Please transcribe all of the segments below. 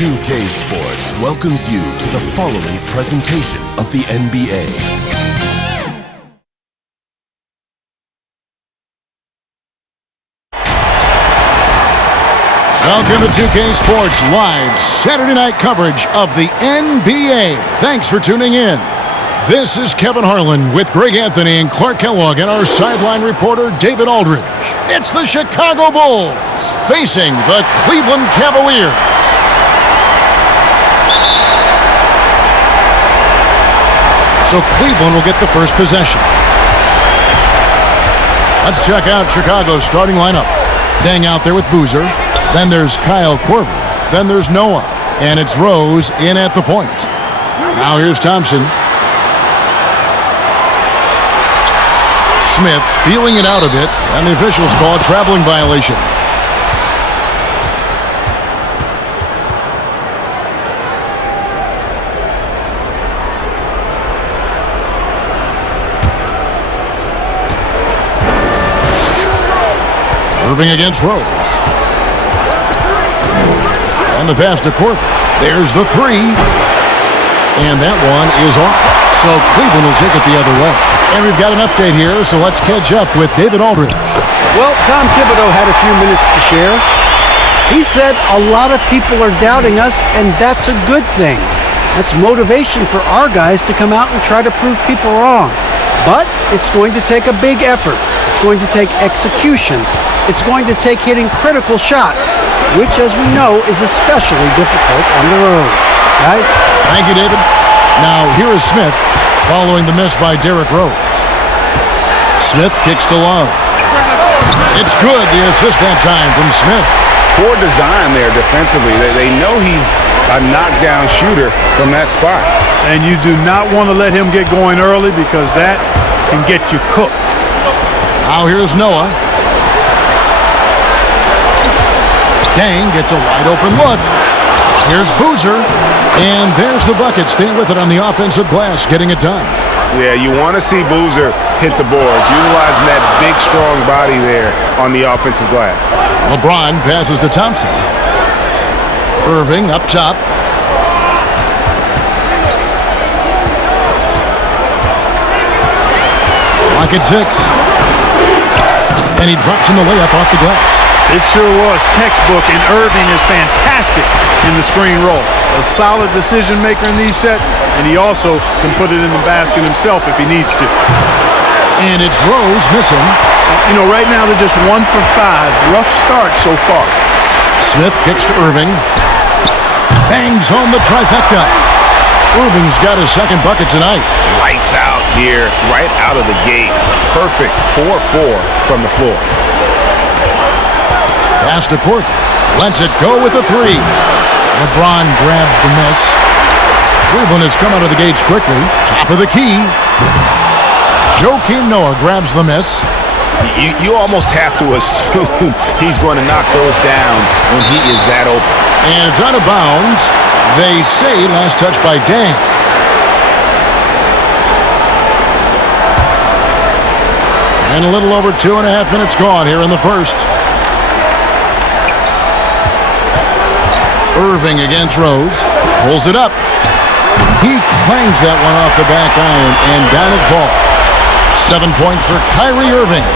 S2K Sports welcomes you to the following presentation of the NBA. Welcome to 2K Sports live Saturday night coverage of the NBA. Thanks for tuning in. This is Kevin Harlan with Greg Anthony and Clark Kellogg and our sideline reporter David Aldridge. It's the Chicago Bulls facing the Cleveland Cavaliers. So Cleveland will get the first possession. Let's check out Chicago's starting lineup. Dang out there with Boozer. Then there's Kyle Korver. Then there's Noah. And it's Rose in at the point. Now here's Thompson. Smith feeling it out a bit, and the officials call a traveling violation. Irving against Rose. And the pass to Korver. There's the three. And that one is off. So Cleveland will take it the other way. And we've got an update here, so let's catch up with David Aldridge. Well, Tom Thibodeau had a few minutes to share. He said a lot of people are doubting us, and that's a good thing. That's motivation for our guys to come out and try to prove people wrong. But it's going to take a big effort. It's going to take execution. It's going to take hitting critical shots, which, as we know, is especially difficult on the road. Guys? Thank you, David. Now, here is Smith following the miss by Derrick Rose. Smith kicks to Love. It's good, the assist that time from Smith. Poor design there defensively. They know he's a knockdown shooter from that spot. And you do not want to let him get going early because that can get you cooked. Now here's Noah. Dang gets a wide open look. Here's Boozer. And there's the bucket. Staying with it on the offensive glass, getting it done. Yeah, you want to see Boozer hit the boards, utilizing that big, strong body there on the offensive glass. LeBron passes to Thompson. Irving up top. Clock at 6. And he drops in the layup off the glass. It sure was textbook, and Irving is fantastic in the screen roll. A solid decision maker in these sets, and he also can put it in the basket himself if he needs to. And it's Rose missing. You know, right now they're just 1 for 5. Rough start so far. Smith kicks to Irving. Bangs home the trifecta. Irving's got his second bucket tonight. Lights out here, right out of the gate. Perfect 4-4 from the floor. Pass to Korver. Lets it go with a three. LeBron grabs the miss. Cleveland has come out of the gates quickly. Top of the key. Joakim Noah grabs the miss. You almost have to assume he's going to knock those down when he is that open. And it's out of bounds. They say last touch by Dang. And a little over 2.5 minutes gone here in the first. Irving against Rose. Pulls it up. He clangs that one off the back iron, and down it falls. 7 points for Kyrie Irving.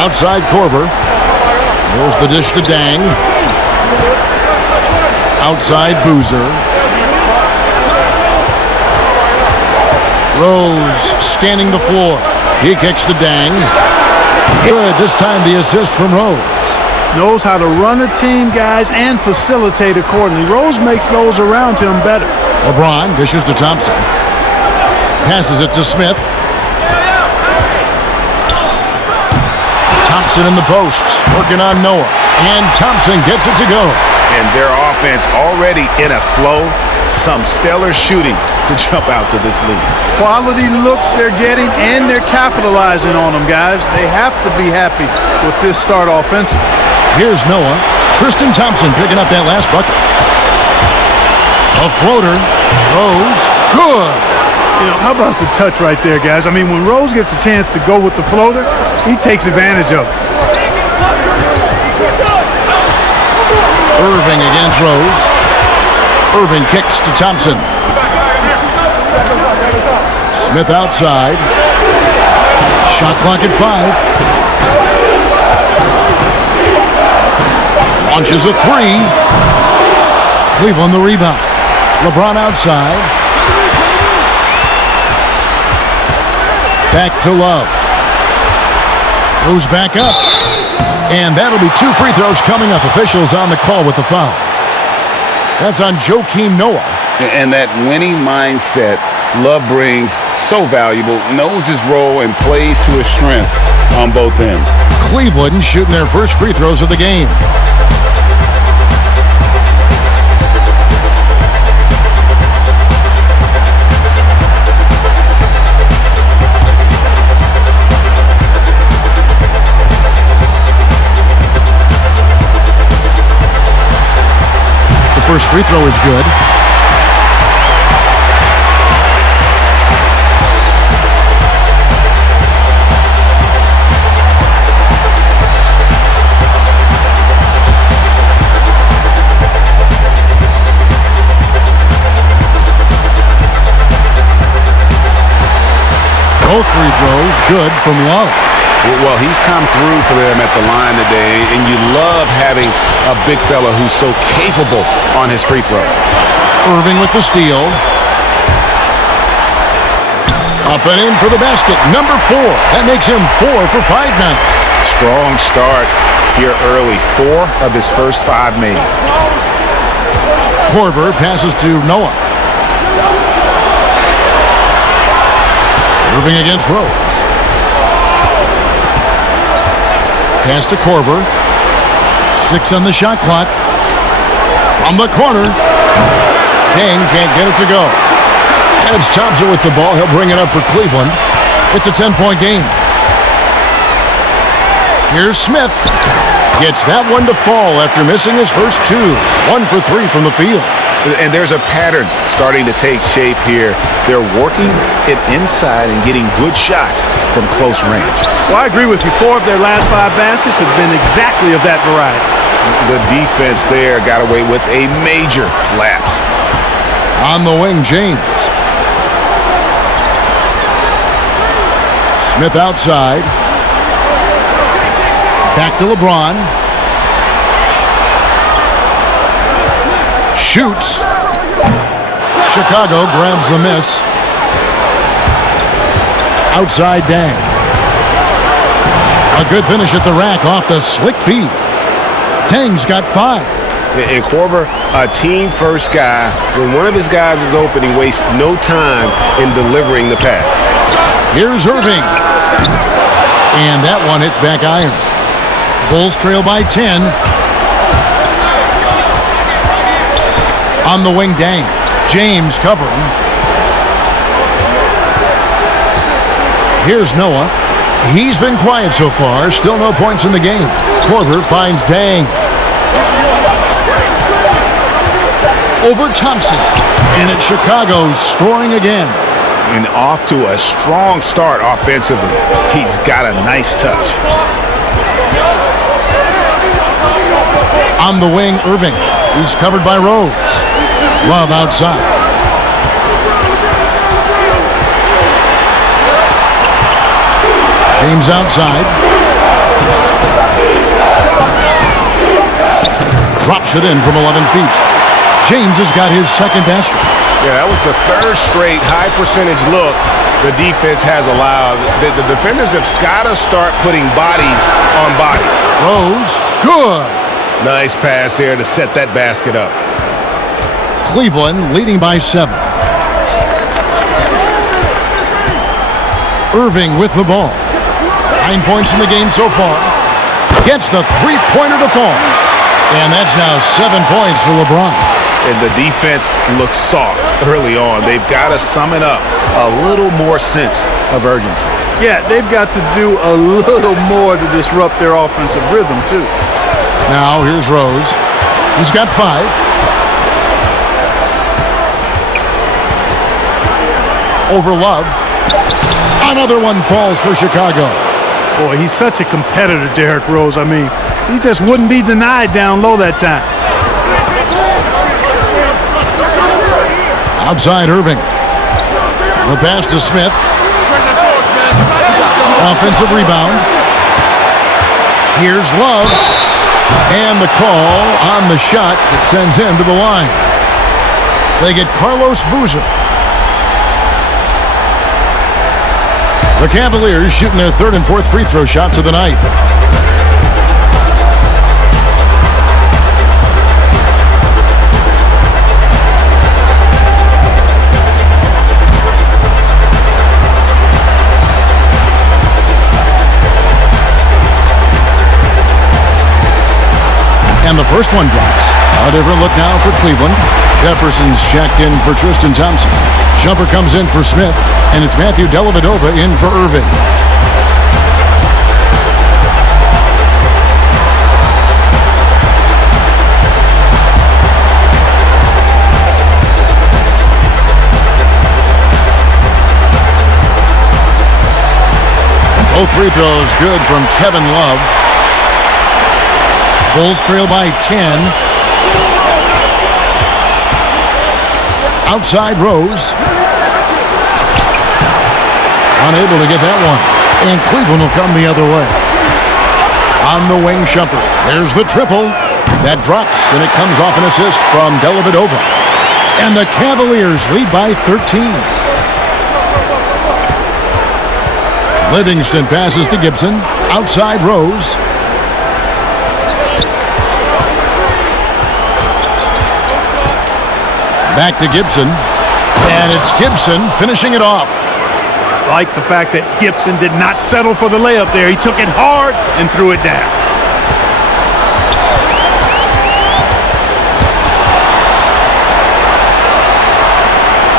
Outside Korver. There's the dish to Dang. Outside Boozer. Rose scanning the floor. He kicks to Dang. Good. This time the assist from Rose. Knows how to run a team, guys, and facilitate accordingly. Rose makes those around him better. LeBron dishes to Thompson. Passes it to Smith. Thompson in the post, working on Noah. And Thompson gets it to go. And their offense already in a flow. Some stellar shooting to jump out to this lead. Quality looks they're getting, and they're capitalizing on them, guys. They have to be happy with this start offensively. Here's Noah. Tristan Thompson picking up that last bucket. A floater. Rose. Good. You know, how about the touch right there, guys? I mean, when Rose gets a chance to go with the floater, he takes advantage of it. Irving against Rose. Irving kicks to Thompson. Smith outside. Shot clock at 5. Launches a 3. Cleveland the rebound. LeBron outside. Back to Love. Goes back up. And that'll be 2 free throws coming up. Officials on the call with the foul. That's on Joakim Noah. And that winning mindset Love brings, so valuable, knows his role and plays to his strengths on both ends. Cleveland shooting their first free throws of the game. The first free throw is good. Both free throws good from Love. Well, he's come through for them at the line today, and you love having a big fella who's so capable on his free throw. Irving with the steal. Up and in for the basket. Number 4. That makes him 4 for 5 now. Strong start here early. 4 of his first 5 made. Korver passes to Noah. Irving against Rose. Pass to Korver. 6 on the shot clock. From the corner. Dang can't get it to go. And it's Thompson with the ball. He'll bring it up for Cleveland. It's a 10-point game. Here's Smith. Gets that one to fall after missing his first 2. 1 for 3 from the field. And there's a pattern starting to take shape here. They're working it inside and getting good shots from close range. Well, I agree with you. 4 of their last 5 baskets have been exactly of that variety. The defense there got away with a major lapse. On the wing, James. Smith outside. Back to LeBron. Shoots. Chicago grabs the miss. Outside Dang. A good finish at the rack off the slick feed. Dang's got 5. And Korver, a team-first guy. When one of his guys is open, he wastes no time in delivering the pass. Here's Irving. And that one hits back iron. Bulls trail by 10. On the wing, Dang. James covering. Here's Noah. He's been quiet so far. Still no points in the game. Korver finds Dang. Over Thompson. And it's Chicago scoring again. And off to a strong start offensively. He's got a nice touch. On the wing, Irving. He's covered by Rose. Love outside. James outside. Drops it in from 11 feet. James has got his second basket. Yeah, that was the 3rd straight high-percentage look the defense has allowed. The defenders have got to start putting bodies on bodies. Rose, good. Nice pass there to set that basket up. Cleveland leading by 7. Irving with the ball. 9 points in the game so far. Gets the 3-pointer to fall. And that's now 7 points for LeBron. And the defense looks soft early on. They've got to sum it up. A little more sense of urgency. Yeah, they've got to do a little more to disrupt their offensive rhythm, too. Now here's Rose. He's got 5. Over Love. Another one falls for Chicago. Boy, he's such a competitor, Derrick Rose. I mean, he just wouldn't be denied down low that time. Outside Irving. The pass to Smith. Offensive rebound. Here's Love. And the call on the shot that sends him to the line. They get Carlos Boozer. The Cavaliers shooting their third and fourth free throw shots of the night. And the first one drops. A different look now for Cleveland. Jefferson's checked in for Tristan Thompson. Jumper comes in for Smith, and it's Matthew Dellavedova in for Irving. Both free throws good from Kevin Love. Bulls trail by 10. Outside Rose. Unable to get that one. And Cleveland will come the other way. On the wing, Shumpert. There's the triple. That drops, and it comes off an assist from Dellavedova. And the Cavaliers lead by 13. Livingston passes to Gibson. Outside Rose. Back to Gibson. And it's Gibson finishing it off. I like the fact that Gibson did not settle for the layup there. He took it hard and threw it down.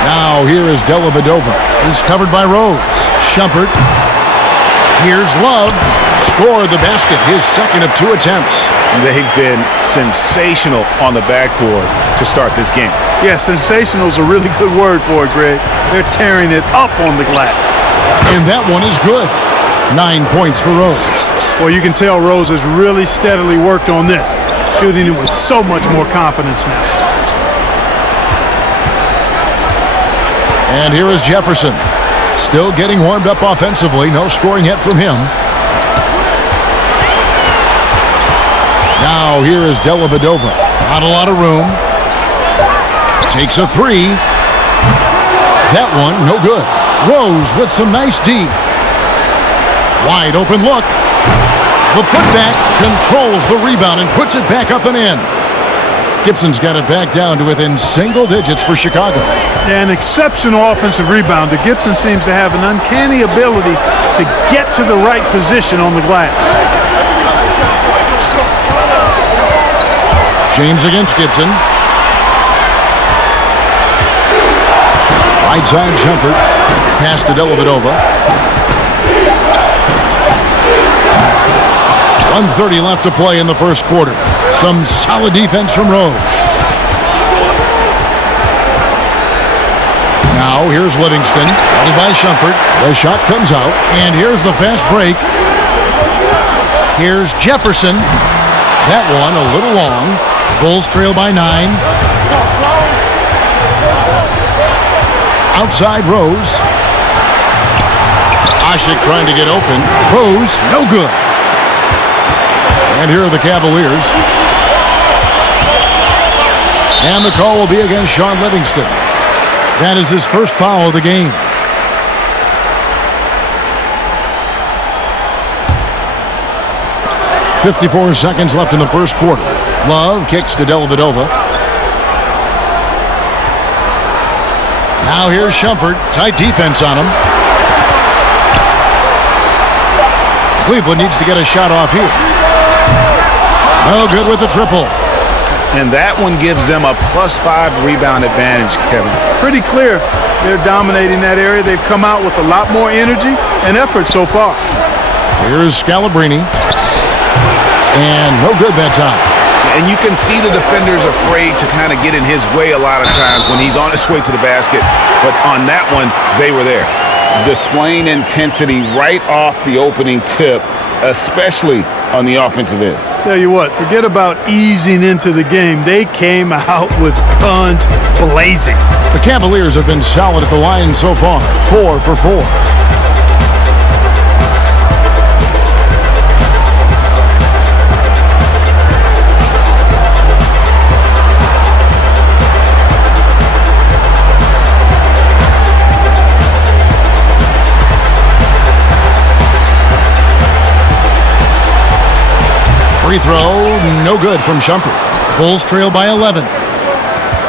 Now here is Dellavedova. He's covered by Rose. Shumpert. Here's Love. Scored the basket, his second of two attempts. They've been sensational on the backboard to start this game. Yeah, sensational is a really good word for it, Greg. They're tearing it up on the glass. And that one is good. 9 points for Rose. Well, you can tell Rose has really steadily worked on this, shooting it with so much more confidence now. And here is Jefferson. Still getting warmed up offensively. No scoring yet from him. Now here is Dellavedova. Not a lot of room. Takes a three. That one, no good. Rose with some nice D. Wide open look. The putback controls the rebound and puts it back up and in. Gibson's got it back down to within single digits for Chicago. Yeah, an exceptional offensive rebounder. Gibson seems to have an uncanny ability to get to the right position on the glass. James against Gibson. Right side Shumpert. Pass to Dellavedova. 1:30 left to play in the first quarter. Some solid defense from Rose. Now here's Livingston. Guarded by Shumpert. The shot comes out. And here's the fast break. Here's Jefferson. That one a little long. Bulls trail by 9. Outside Rose. Ashik trying to get open. Rose, no good. And here are the Cavaliers. And the call will be against Sean Livingston. That is his first foul of the game. .54 seconds left in the first quarter. Love kicks to Dellavedova. Now here's Shumpert. Tight defense on him. Cleveland needs to get a shot off here. No good with the triple. And that one gives them a +5 rebound advantage, Kevin. Pretty clear. They're dominating that area. They've come out with a lot more energy and effort so far. Here's Scalabrine. And no good that time. And you can see the defenders afraid to kind of get in his way a lot of times when he's on his way to the basket. But on that one, they were there. Displaying intensity right off the opening tip, especially on the offensive end. Tell you what, forget about easing into the game. They came out with guns blazing. The Cavaliers have been solid at the line so far, 4 for 4. Free throw, no good from Shumpert. Bulls trail by 11.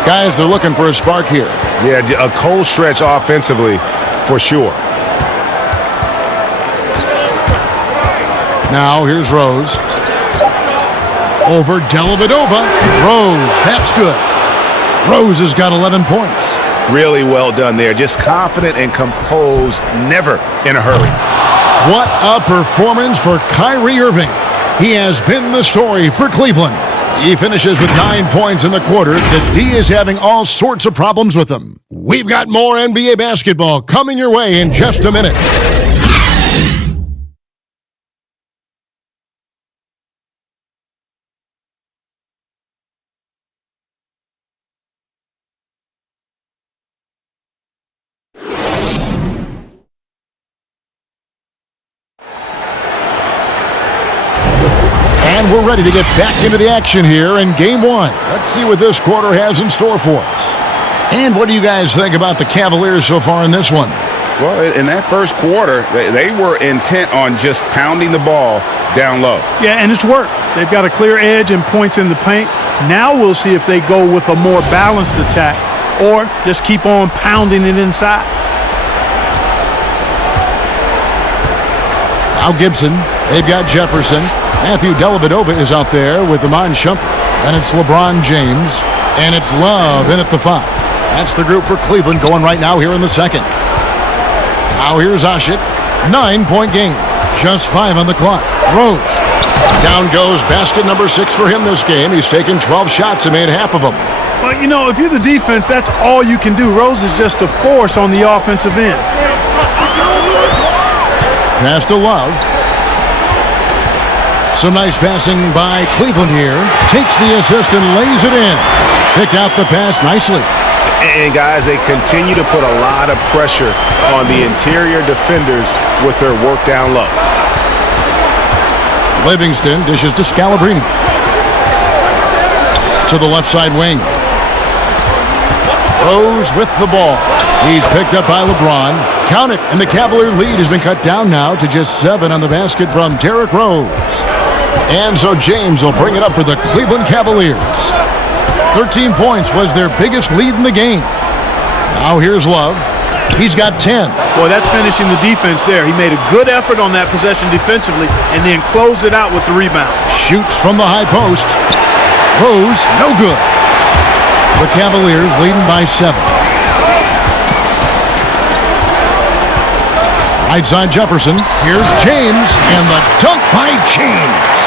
Guys, they're looking for a spark here. Yeah, a cold stretch offensively for sure. Now here's Rose. Over Dellavedova. Rose, that's good. Rose has got 11 points. Really well done there. Just confident and composed, never in a hurry. What a performance for Kyrie Irving. He has been the story for Cleveland. He finishes with 9 points in the quarter. The D is having all sorts of problems with him. We've got more NBA basketball coming your way in just a minute. And we're ready to get back into the action here in Game 1. Let's see what this quarter has in store for us. And what do you guys think about the Cavaliers so far in this one? Well, in that first quarter, they were intent on just pounding the ball down low. Yeah, and it's worked. They've got a clear edge and points in the paint. Now we'll see if they go with a more balanced attack or just keep on pounding it inside. Now Gibson. They've got Jefferson. Matthew Dellavedova is out there with Iman Shumpert. And it's LeBron James. And it's Love in at the 5. That's the group for Cleveland going right now here in the second. Now here's Ashik. 9-point game. Just 5 on the clock. Rose. Down goes basket number 6 for him this game. He's taken 12 shots and made half of them. But, you know, if you're the defense, that's all you can do. Rose is just a force on the offensive end. Pass to Love. Some nice passing by Cleveland here. Takes the assist and lays it in. Pick out the pass nicely. And, guys, they continue to put a lot of pressure on the interior defenders with their work down low. Livingston dishes to Scalabrine. To the left side wing. Rose with the ball. He's picked up by LeBron. Count it, and the Cavalier lead has been cut down now to just 7 on the basket from Derrick Rose. And so James will bring it up for the Cleveland Cavaliers. 13 points was their biggest lead in the game. Now here's Love. He's got 10. Boy, that's finishing the defense there. He made a good effort on that possession defensively and then closed it out with the rebound. Shoots from the high post. Rose, no good. The Cavaliers leading by 7. Right side Jefferson. Here's James, and the dunk by James.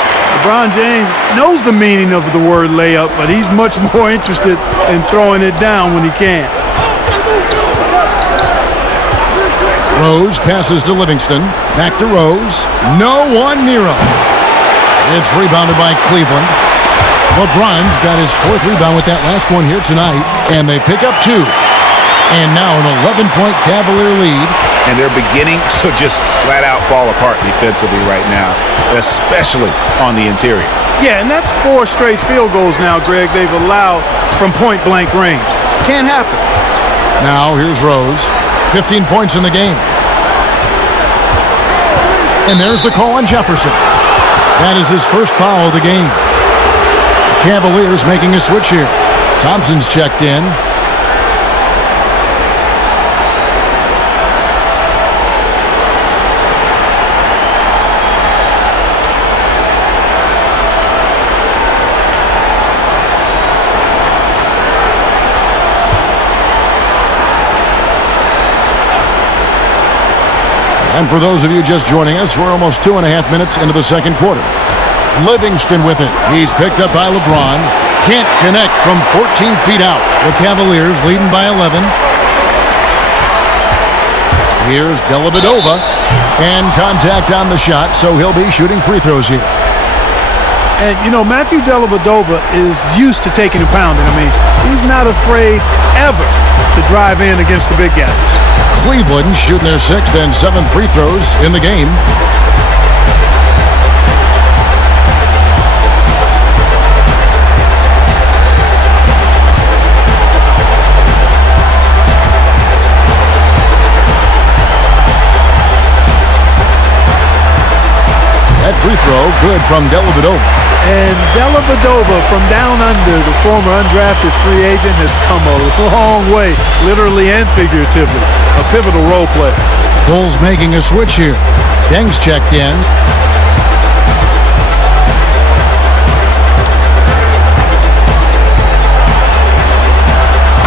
LeBron James knows the meaning of the word layup, but he's much more interested in throwing it down when he can. Rose passes to Livingston. Back to Rose. No one near him. It's rebounded by Cleveland. LeBron's got his 4th rebound with that last one here tonight, and they pick up 2. And now an 11-point Cavalier lead. And they're beginning to just flat out fall apart defensively right now, especially on the interior. Yeah, and that's 4 straight field goals now, Greg, they've allowed from point-blank range. Can't happen. Now here's Rose. 15 points in the game. And there's the call on Jefferson. That is his first foul of the game. The Cavaliers making a switch here. Thompson's checked in. And for those of you just joining us, we're almost 2.5 minutes into the second quarter. Livingston with it. He's picked up by LeBron. Can't connect from 14 feet out. The Cavaliers leading by 11. Here's Dellavedova. And contact on the shot, so he'll be shooting free throws here. And, you know, Matthew Dellavedova is used to taking a pounding. I mean, he's not afraid ever to drive in against the big guys. Cleveland shooting their 6th and 7th free throws in the game. That free throw, good from Dellavedova. And Dellavedova from down under, the former undrafted free agent, has come a long way, literally and figuratively. A pivotal role player. Bulls making a switch here. Deng's checked in.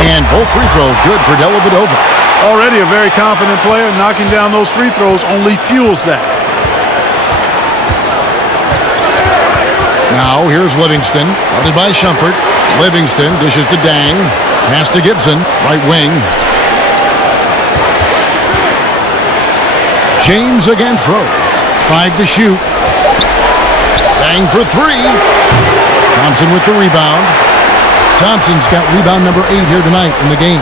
And both free throws good for Dellavedova. Already a very confident player. Knocking down those free throws only fuels that. Now, here's Livingston, guarded by Shumpert. Livingston dishes to Deng. Pass to Gibson, right wing. James against Rose. 5 to shoot. Deng for 3. Thompson with the rebound. Thompson's got rebound number 8 here tonight in the game.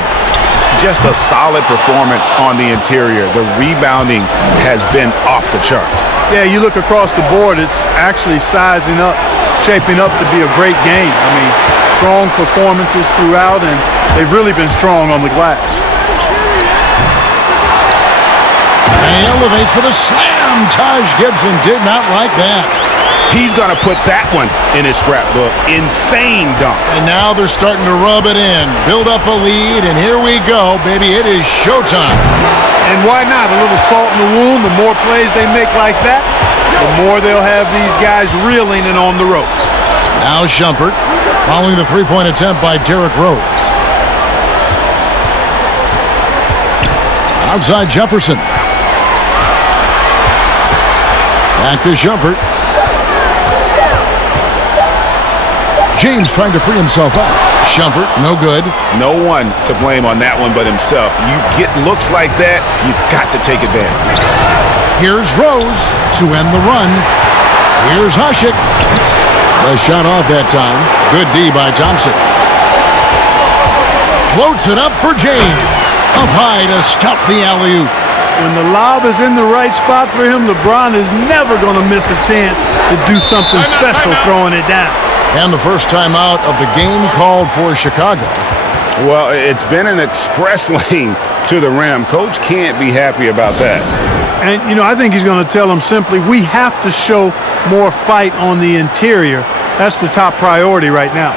Just a solid performance on the interior. The rebounding has been off the charts. Yeah, you look across the board, it's actually sizing up, shaping up to be a great game. I mean, strong performances throughout, and they've really been strong on the glass. And he elevates for the slam. Taj Gibson did not like that. He's going to put that one in his scrapbook. Insane dunk. And now they're starting to rub it in. Build up a lead, and here we go, baby. It is showtime. And why not? A little salt in the wound. The more plays they make like that, the more they'll have these guys reeling and on the ropes. Now Shumpert, following the three-point attempt by Derrick Rose. Outside Jefferson. Back to Shumpert. James trying to free himself up. Shumpert, no good. No one to blame on that one but himself. You get looks like that, you've got to take advantage. Here's Rose to end the run. Here's Hushik. The shot off that time. Good D by Thompson. Floats it up for James. Up high to stuff the alley-oop. When the lob is in the right spot for him, LeBron is never going to miss a chance to do something special throwing it down. And the first time out of the game called for Chicago. Well, it's been an express lane to the rim. Coach can't be happy about that. And, you know, I think he's going to tell them simply, we have to show more fight on the interior. That's the top priority right now.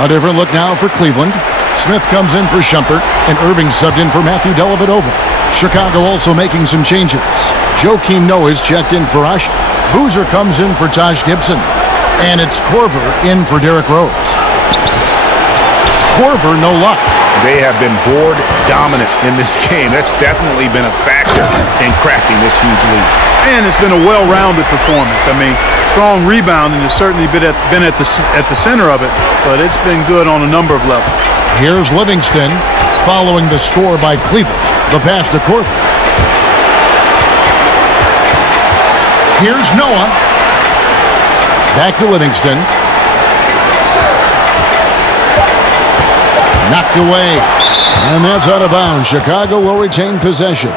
A different look now for Cleveland. Smith comes in for Shumpert, and Irving subbed in for Matthew Dellavedova. Chicago also making some changes. Joakim Noah is checked in for Usher. Boozer comes in for Taj Gibson. And it's Korver in for Derrick Rose. Korver, no luck. They have been board dominant in this game. That's definitely been a factor in crafting this huge lead. And it's been a well-rounded performance. I mean, strong rebounding has certainly been at the center of it, but it's been good on a number of levels. Here's Livingston following the score by Cleveland. The pass to Korver. Here's Noah. Back to Livingston. Knocked away. And that's out of bounds. Chicago will retain possession.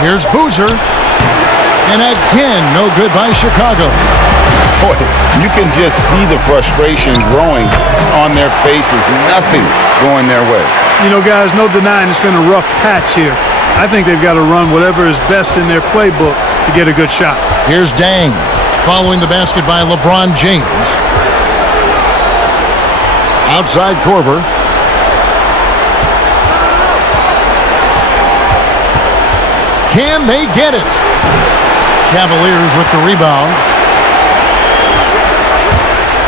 Here's Boozer. And again, no good by Chicago. Boy, you can just see the frustration growing on their faces. Nothing going their way. You know, guys, no denying it's been a rough patch here. I think they've got to run whatever is best in their playbook to get a good shot. Here's Dang, following the basket by LeBron James. Outside Korver. Can they get it? Cavaliers with the rebound.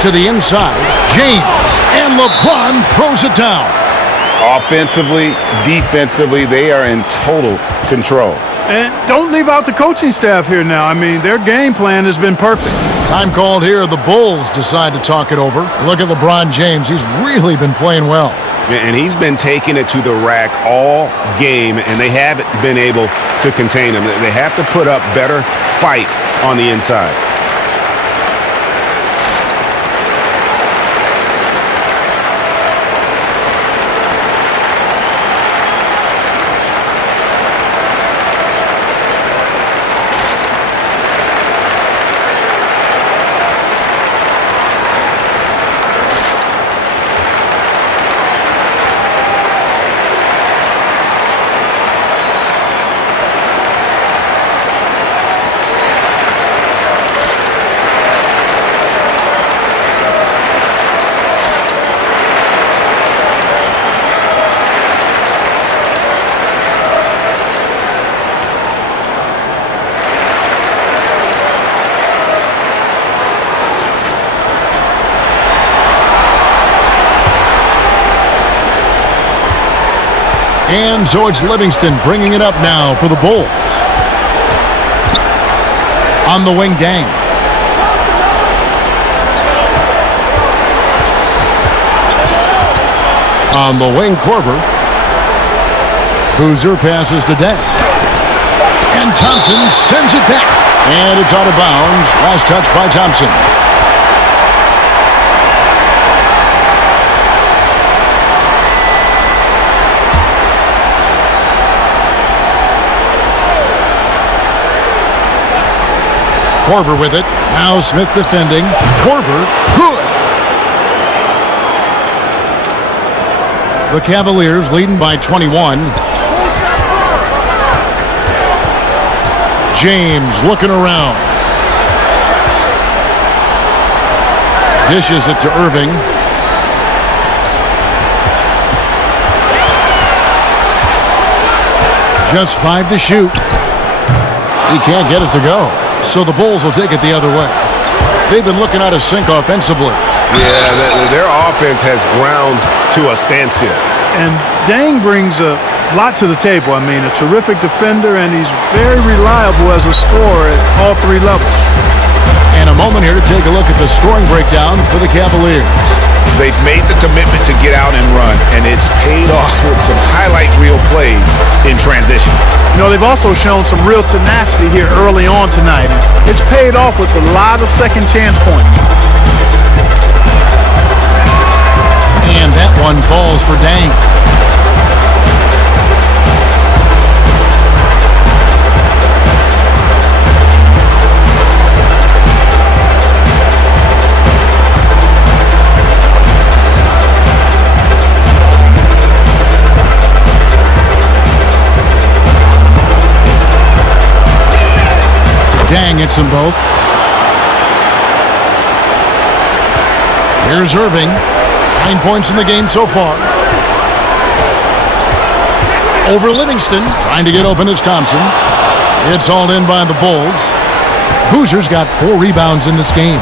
To the inside, James, and LeBron throws it down. Offensively, defensively, they are in total control. And don't leave out the coaching staff here now. I mean, their game plan has been perfect. Time called here. The Bulls decide to talk it over. Look at LeBron James. He's really been playing well. And he's been taking it to the rack all game, and they haven't been able to contain him. They have to put up better fight on the inside. And so it's Livingston bringing it up now for the Bulls. On the wing, Dang. On the wing, Korver. Boozer passes to Dang. And Thompson sends it back. And it's out of bounds. Last touch by Thompson. Korver with it. Now Smith defending. Korver, good. The Cavaliers leading by 21. James looking around. Dishes it to Irving. Just 5 to shoot. He can't get it to go. So the Bulls will take it the other way. They've been looking out of sync offensively. Yeah, their offense has ground to a standstill. And Dang brings a lot to the table. I mean, a terrific defender, and he's very reliable as a scorer at all 3 levels. And a moment here to take a look at the scoring breakdown for the Cavaliers. They've made the commitment to get out and run, and it's paid off with some highlight reel plays in transition. You know, they've also shown some real tenacity here early on tonight. It's paid off with a lot of second chance points. And that one falls for Dang. Dang hits them both. Here's Irving. 9 points in the game so far. Over Livingston. Trying to get open is Thompson. It's hauled in by the Bulls. Boozer's got 4 rebounds in this game.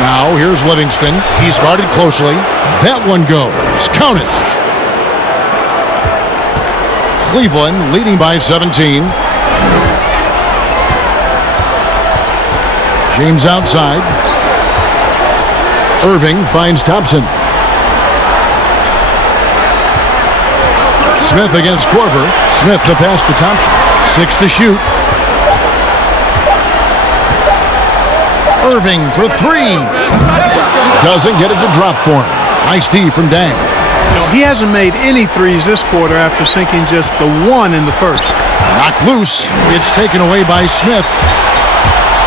Now here's Livingston. He's guarded closely. That one goes. Count it. Cleveland leading by 17. James outside. Irving finds Thompson. Smith against Korver. Smith the pass to Thompson. 6 to shoot. Irving for 3. Doesn't get it to drop for him. Nice D from Dang. You know, He hasn't made any threes this quarter after sinking just the one in the first. Knocked loose. It's taken away by Smith.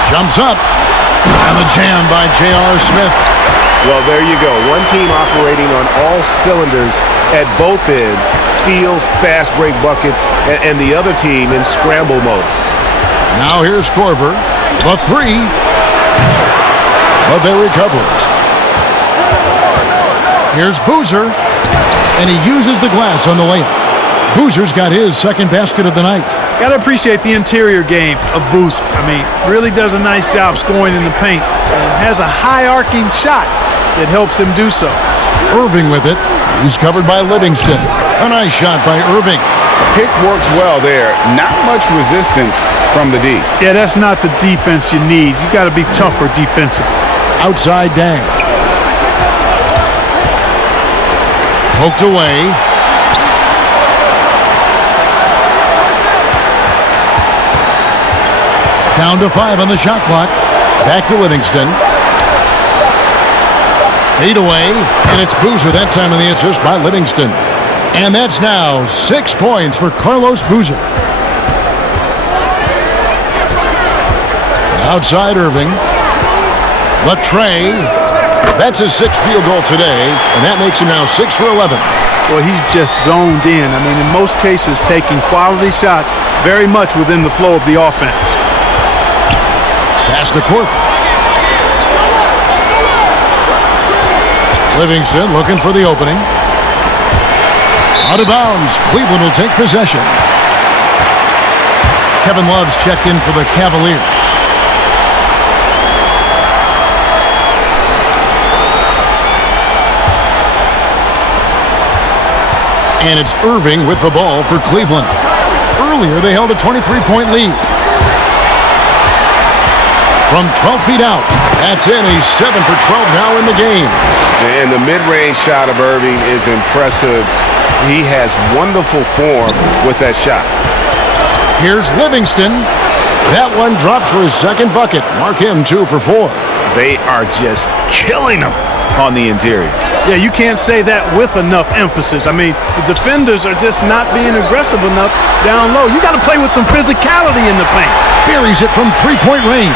Jumps up. And the jam by J.R. Smith. Well, there you go. One team operating on all cylinders at both ends. Steals, fast break buckets, and the other team in scramble mode. Now here's Korver. The three. But they recover it. Here's Boozer. And he uses the glass on the layup. Boozer's got his second basket of the night. Got to appreciate the interior game of Boozer. I mean, really does a nice job scoring in the paint and has a high-arcing shot that helps him do so. Irving with it. He's covered by Livingston. A nice shot by Irving. Pick works well there. Not much resistance from the D. Yeah, that's not the defense you need. You got to be tougher defensively. Outside Dang. Poked away. Down to 5 on the shot clock. Back to Livingston. Fade away. And it's Boozer that time on the assist by Livingston. And that's now 6 points for Carlos Boozer. Outside Irving. Latre. That's his 6th field goal today. And that makes him now 6 for 11. Well, he's just zoned in. I mean, in most cases, taking quality shots very much within the flow of the offense. Pass to Korver. Livingston looking for the opening. Out of bounds. Cleveland will take possession. Kevin Love's checked in for the Cavaliers. And it's Irving with the ball for Cleveland. Earlier, they held a 23-point lead. From 12 feet out, that's in. He's 7 for 12 now in the game. And the mid-range shot of Irving is impressive. He has wonderful form with that shot. Here's Livingston. That one dropped for his second bucket. Mark him 2 for 4. They are just killing him on the interior. Yeah, you can't say that with enough emphasis. I mean, the defenders are just not being aggressive enough down low. You got to play with some physicality in the paint. Buries it from 3-point range.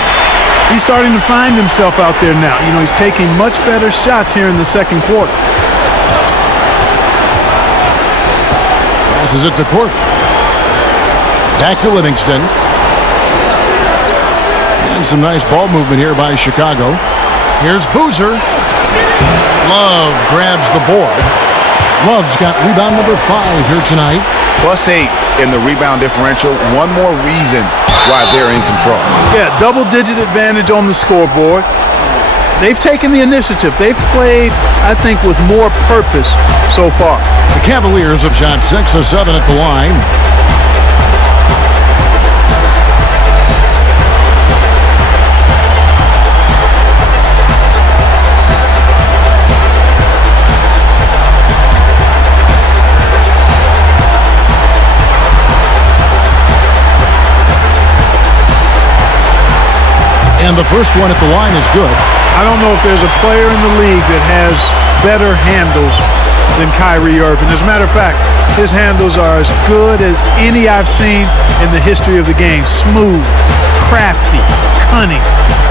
He's starting to find himself out there now. You know, he's taking much better shots here in the second quarter. Passes it to Korver. Back to Livingston. And some nice ball movement here by Chicago. Here's Boozer. Love grabs the board. Love's got rebound number 5 here tonight. +8 in the rebound differential. One more reason why they're in control. Yeah, double-digit advantage on the scoreboard. They've taken the initiative. They've played, I think, with more purpose so far. The Cavaliers have shot 6 of 7 at the line. And the first one at the line is good. I don't know if there's a player in the league that has better handles than Kyrie Irving. As a matter of fact, his handles are as good as any I've seen in the history of the game. Smooth, crafty, cunning.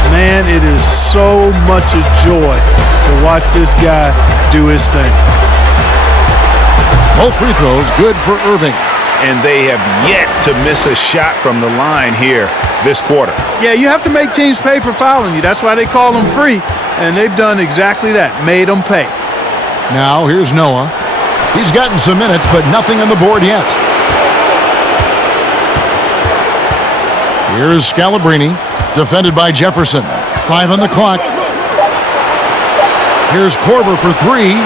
Man, it is so much a joy to watch this guy do his thing. Both free throws good for Irving. And they have yet to miss a shot from the line here this quarter. Yeah, you have to make teams pay for fouling you. That's why they call them free. And they've done exactly that, made them pay. Now here's Noah. He's gotten some minutes, but nothing on the board yet. Here's Scalabrine, defended by Jefferson. 5 on the clock. Here's Korver for 3.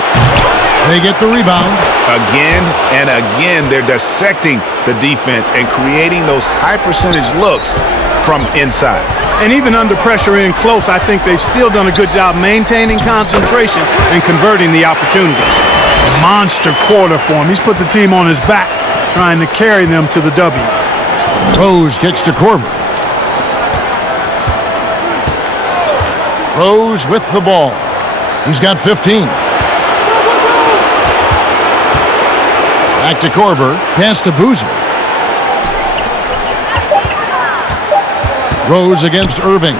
They get the rebound. Again and again, they're dissecting the defense and creating those high-percentage looks from inside. And even under pressure in close, I think they've still done a good job maintaining concentration and converting the opportunities. Monster quarter for him. He's put the team on his back, trying to carry them to the W. Rose kicks to Korver. Rose with the ball. He's got 15. Back to Korver. Pass to Boozer. Rose against Irving.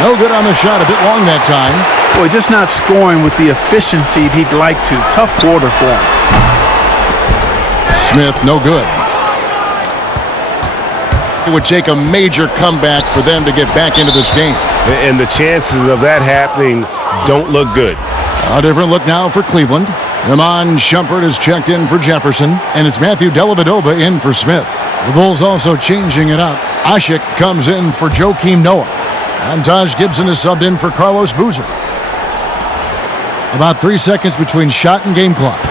No good on the shot. A bit long that time. Boy, just not scoring with the efficiency he'd like to. Tough quarter for him. Smith, no good. It would take a major comeback for them to get back into this game. And the chances of that happening don't look good. A different look now for Cleveland. Iman Shumpert is checked in for Jefferson, and it's Matthew Dellavedova in for Smith. The Bulls also changing it up. Ashik comes in for Joakim Noah. And Taj Gibson is subbed in for Carlos Boozer. About 3 seconds between shot and game clock.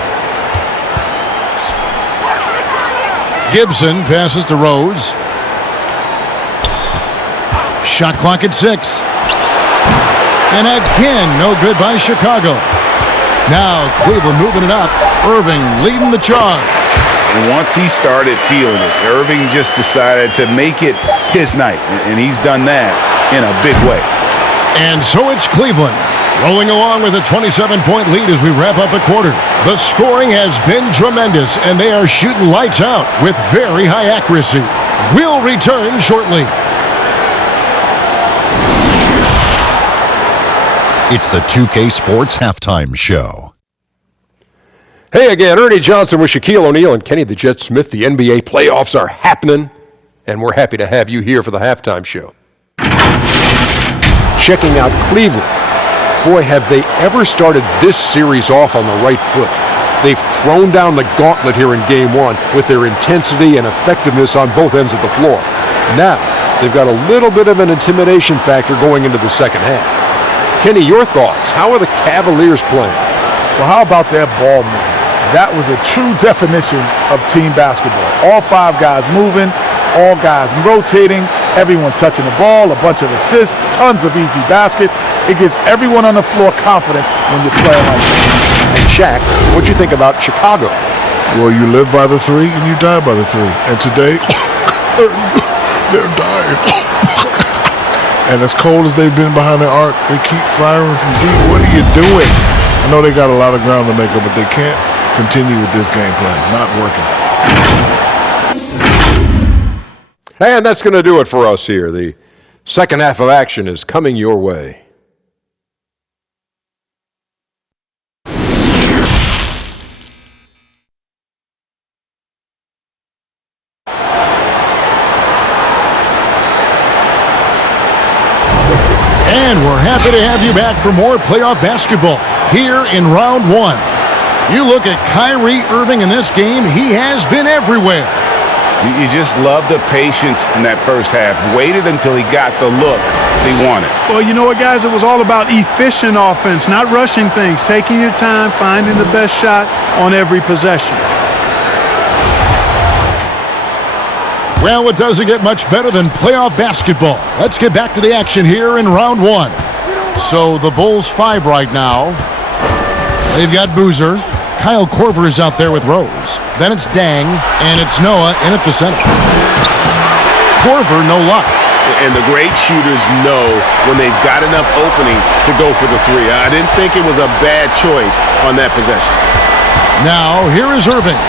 Gibson passes to Rose. Shot clock at 6. And again, no good by Chicago. Now Cleveland moving it up. Irving leading the charge. Once he started feeling it, Irving just decided to make it his night, and he's done that in a big way. And so it's Cleveland rolling along with a 27-point lead as we wrap up the quarter. The scoring has been tremendous, and they are shooting lights out with very high accuracy. We'll return shortly. It's the 2K Sports Halftime Show. Hey again, Ernie Johnson with Shaquille O'Neal and Kenny the Jet Smith. The NBA playoffs are happening, and we're happy to have you here for the halftime show. Checking out Cleveland. Boy, have they ever started this series off on the right foot. They've thrown down the gauntlet here in Game 1 with their intensity and effectiveness on both ends of the floor. Now, they've got a little bit of an intimidation factor going into the second half. Kenny, your thoughts? How are the Cavaliers playing? Well, how about their ball movement? That was a true definition of team basketball. All 5 guys moving, all guys rotating, everyone touching the ball, a bunch of assists, tons of easy baskets. It gives everyone on the floor confidence when you're playing like that. And Shaq, what'd you think about Chicago? Well, you live by the 3 and you die by the 3. And today, they're dying. And as cold as they've been behind the arc, they keep firing from deep. What are you doing? I know they got a lot of ground to make up, but they can't continue with this game plan. Not working. And that's going to do it for us here. The second half of action is coming your way. And we're happy to have you back for more playoff basketball here in round 1. You look at Kyrie Irving in this game, he has been everywhere. You just love the patience in that first half. Waited until he got the look he wanted. Well, you know what, guys? It was all about efficient offense, not rushing things, taking your time, finding the best shot on every possession. Well, it doesn't get much better than playoff basketball. Let's get back to the action here in round 1. So the Bulls 5 right now. They've got Boozer. Kyle Korver is out there with Rose. Then it's Dang, and it's Noah in at the center. Korver, no luck. And the great shooters know when they've got enough opening to go for the 3. I didn't think it was a bad choice on that possession. Now, here is Irving.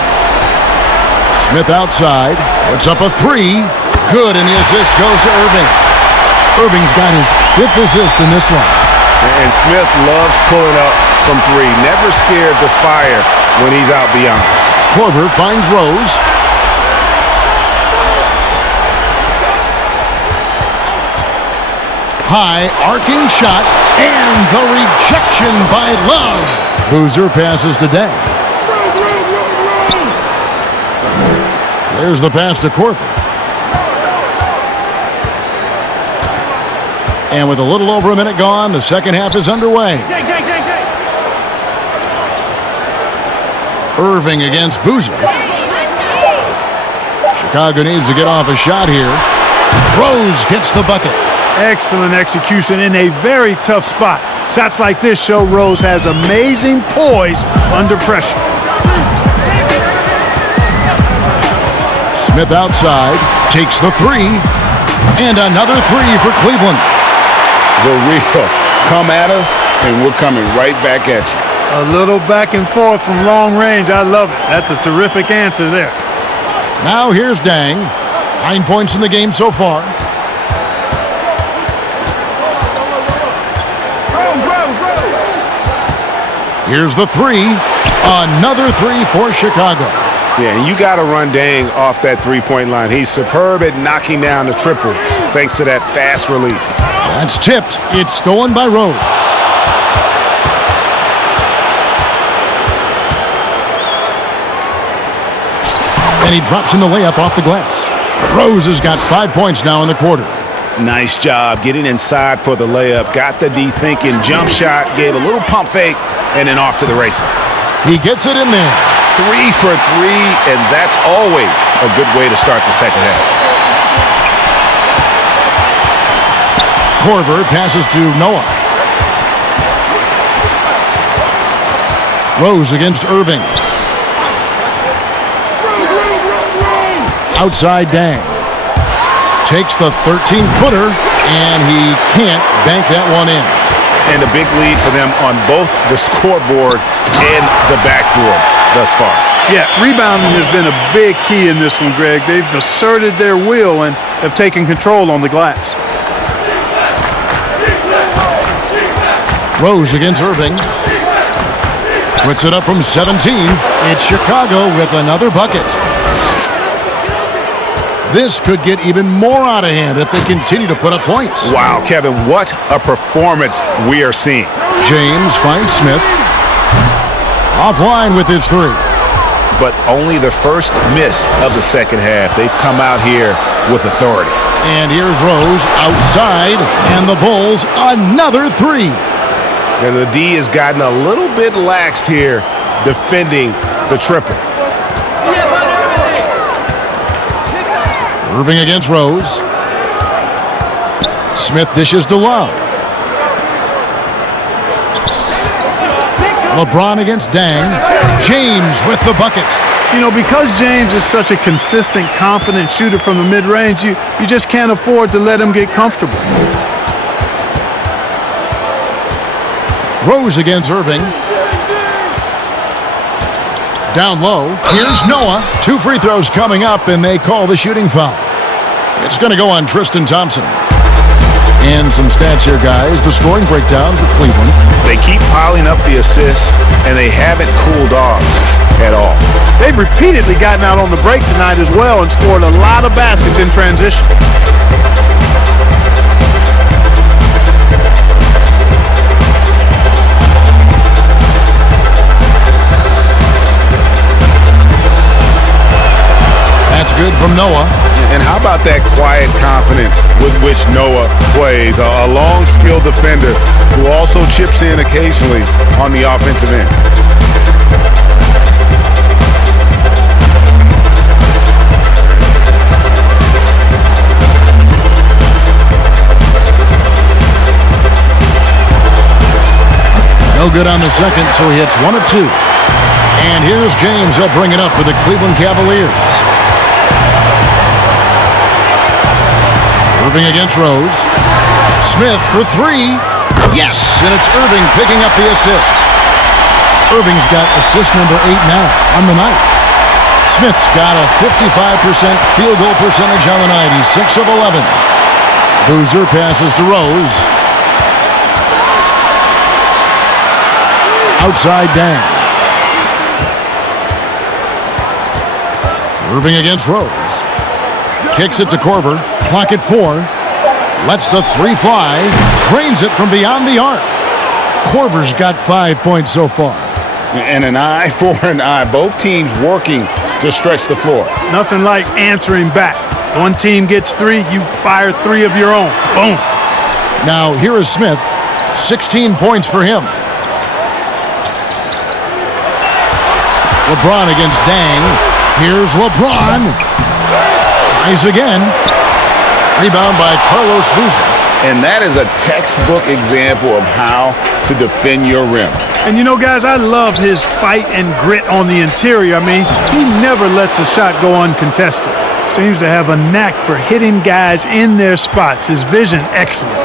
Smith outside. Puts up a 3. Good, and the assist goes to Irving. Irving's got his 5th assist in this one. And Smith loves pulling up from 3. Never scared to fire when he's out beyond. Korver finds Rose. High arcing shot, and the rejection by Love. Boozer passes to Day. There's the pass to Korver. And with a little over a minute gone, the second half is underway. Irving against Boozer. Chicago needs to get off a shot here. Rose gets the bucket. Excellent execution in a very tough spot. Shots like this show Rose has amazing poise under pressure. Smith outside, takes the 3, and another 3 for Cleveland. The real come at us, and we're coming right back at you. A little back and forth from long range. I love it. That's a terrific answer there. Now here's Dang. 9 points in the game so far. Here's the three. Another three for Chicago. Yeah, and you got to run Dang off that three-point line. He's superb at knocking down the triple thanks to that fast release. That's tipped. It's stolen by Rose. And he drops in the layup off the glass. Rose has got 5 points now in the quarter. Nice job getting inside for the layup. Got the D thinking, jump shot, gave a little pump fake, and then off to the races. He gets it in there. 3 for 3, and that's always a good way to start the second half. Korver passes to Noah. Rose against Irving. Outside Dang. Takes the 13-footer, and he can't bank that one in. And a big lead for them on both the scoreboard and the backboard thus far. Yeah, rebounding has been a big key in this one, Greg. They've asserted their will and have taken control on the glass. Rose against Irving. Puts it up from 17. It's Chicago with another bucket. This could get even more out of hand if they continue to put up points. Wow, Kevin, what a performance we are seeing. James finds Smith. Offline with his three. But only the first miss of the second half. They've come out here with authority. And here's Rose outside, and the Bulls another three. And the D has gotten a little bit laxed here defending the triple. Irving against Rose. Smith dishes to Love. LeBron against Dang. James with the bucket. You know, because James is such a consistent, confident shooter from the mid-range, you just can't afford to let him get comfortable. Rose against Irving. Down low. Here's Noah. 2 free throws coming up, and they call the shooting foul. It's going to go on Tristan Thompson. And some stats here, guys. The scoring breakdown for Cleveland. They keep piling up the assists, and they haven't cooled off at all. They've repeatedly gotten out on the break tonight as well and scored a lot of baskets in transition. That's good from Noah. And how about that quiet confidence with which Noah plays? A long, skilled defender who also chips in occasionally on the offensive end. No good on the second, so he hits 1 of 2. And here's James. He'll bring it up for the Cleveland Cavaliers. Irving against Rose. Smith for 3. Yes! And it's Irving picking up the assist. Irving's got assist number 8 now on the night. Smith's got a 55% field goal percentage on the night. He's 6 of 11. Boozer passes to Rose. Outside Dang. Irving against Rose. Kicks it to Korver. Clock at 4. Lets the 3 fly. Drains it from beyond the arc. Korver's got 5 points so far. And an eye for an eye. Both teams working to stretch the floor. Nothing like answering back. One team gets 3, you fire 3 of your own. Boom. Now here is Smith. 16 points for him. LeBron against Dang. Here's LeBron. Tries again. Rebound by Carlos Boozer. And that is a textbook example of how to defend your rim. And you know, guys, I love his fight and grit on the interior. I mean, he never lets a shot go uncontested. Seems to have a knack for hitting guys in their spots. His vision, excellent.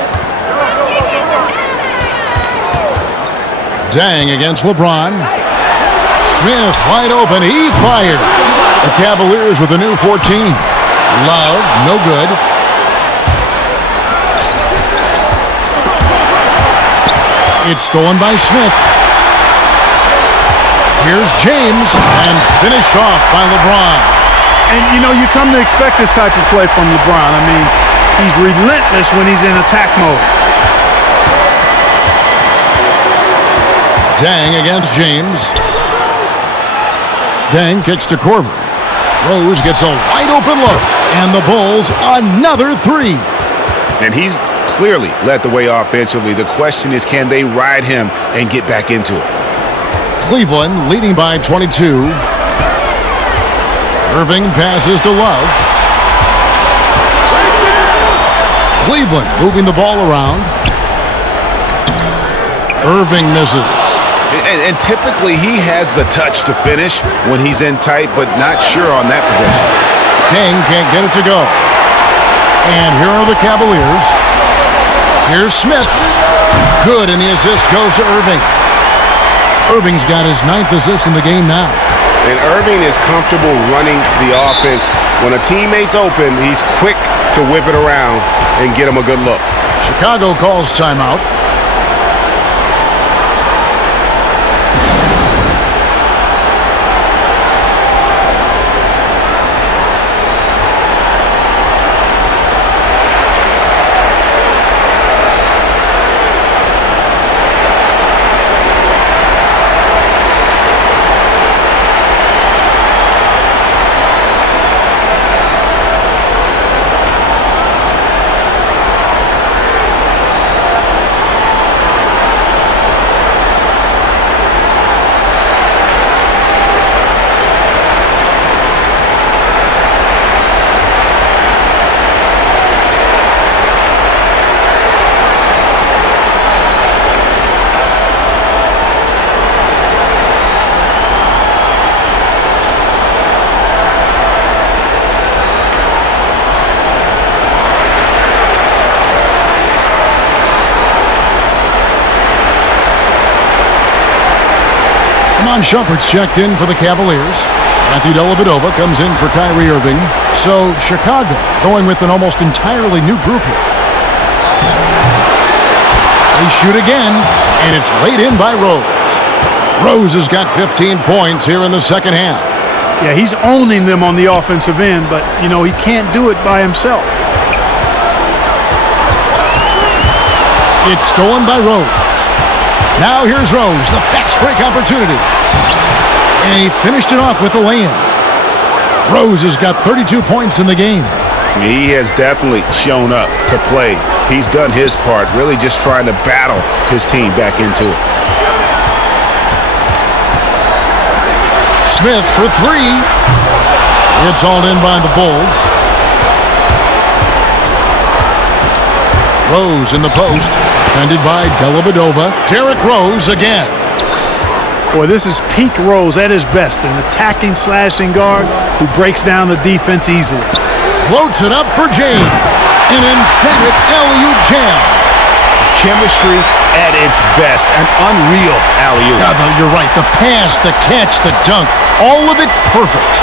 Dang against LeBron. Smith wide open. He fires. The Cavaliers with a new 14. Love, no good. It's stolen by Smith. Here's James, and finished off by LeBron. And, you know, you come to expect this type of play from LeBron. I mean, he's relentless when he's in attack mode. Dang against James. Dang kicks to Corver. Rose gets a wide open look, and the Bulls another three. And he's clearly led the way offensively. The question is, can they ride him and get back into it? Cleveland leading by 22. Irving passes to Love. Cleveland moving the ball around. Irving misses. And typically he has the touch to finish when he's in tight, but not sure on that possession. Dang can't get it to go. And here are the Cavaliers. Here's Smith. Good, and the assist goes to Irving. Irving's got his 9th assist in the game now. And Irving is comfortable running the offense. When a teammate's open, he's quick to whip it around and get him a good look. Chicago calls timeout. Shumpert's checked in for the Cavaliers. Matthew Dellavedova comes in for Kyrie Irving. So Chicago going with an almost entirely new group here. They shoot again, and it's laid in by Rose. Rose has got 15 points here in the second half. Yeah, he's owning them on the offensive end, but, you know, he can't do it by himself. It's stolen by Rose. Now here's Rose, the fast break opportunity. And he finished it off with a lay-in. Rose has got 32 points in the game. He has definitely shown up to play. He's done his part, really just trying to battle his team back into it. Smith for three. It's hauled in by the Bulls. Rose in the post, defended by Dellavedova. Derrick Rose again. Boy, this is peak Rose at his best, an attacking, slashing guard who breaks down the defense easily. Floats it up for James. An emphatic alley-oop jam. Chemistry at its best. An unreal alley-oop. You're right. The pass, the catch, the dunk, all of it perfect.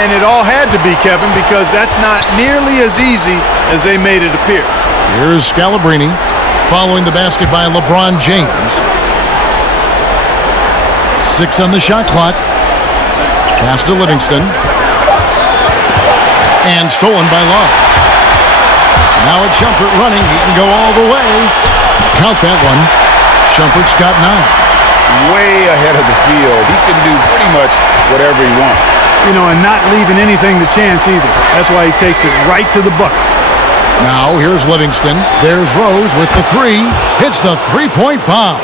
And it all had to be, Kevin, because that's not nearly as easy as they made it appear. Here's Scalabrine following the basket by LeBron James. 6 on the shot clock. Pass to Livingston. And stolen by Love. Now it's Shumpert running. He can go all the way. Count that one. Shumpert's got 9. Way ahead of the field. He can do pretty much whatever he wants. You know, and not leaving anything to chance either. That's why he takes it right to the bucket. Now here's Livingston. There's Rose with the 3. Hits the three-point bomb.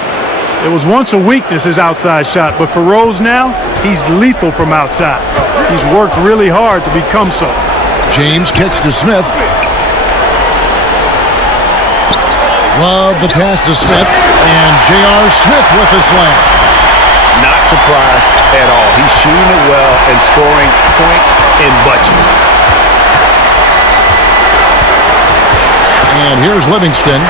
It was once a weakness, his outside shot, but for Rose now, he's lethal from outside. He's worked really hard to become so. James kicks to Smith. Love the pass to Smith, and J.R. Smith with the slam. Not surprised at all. He's shooting it well and scoring points in bunches. And here's Livingston.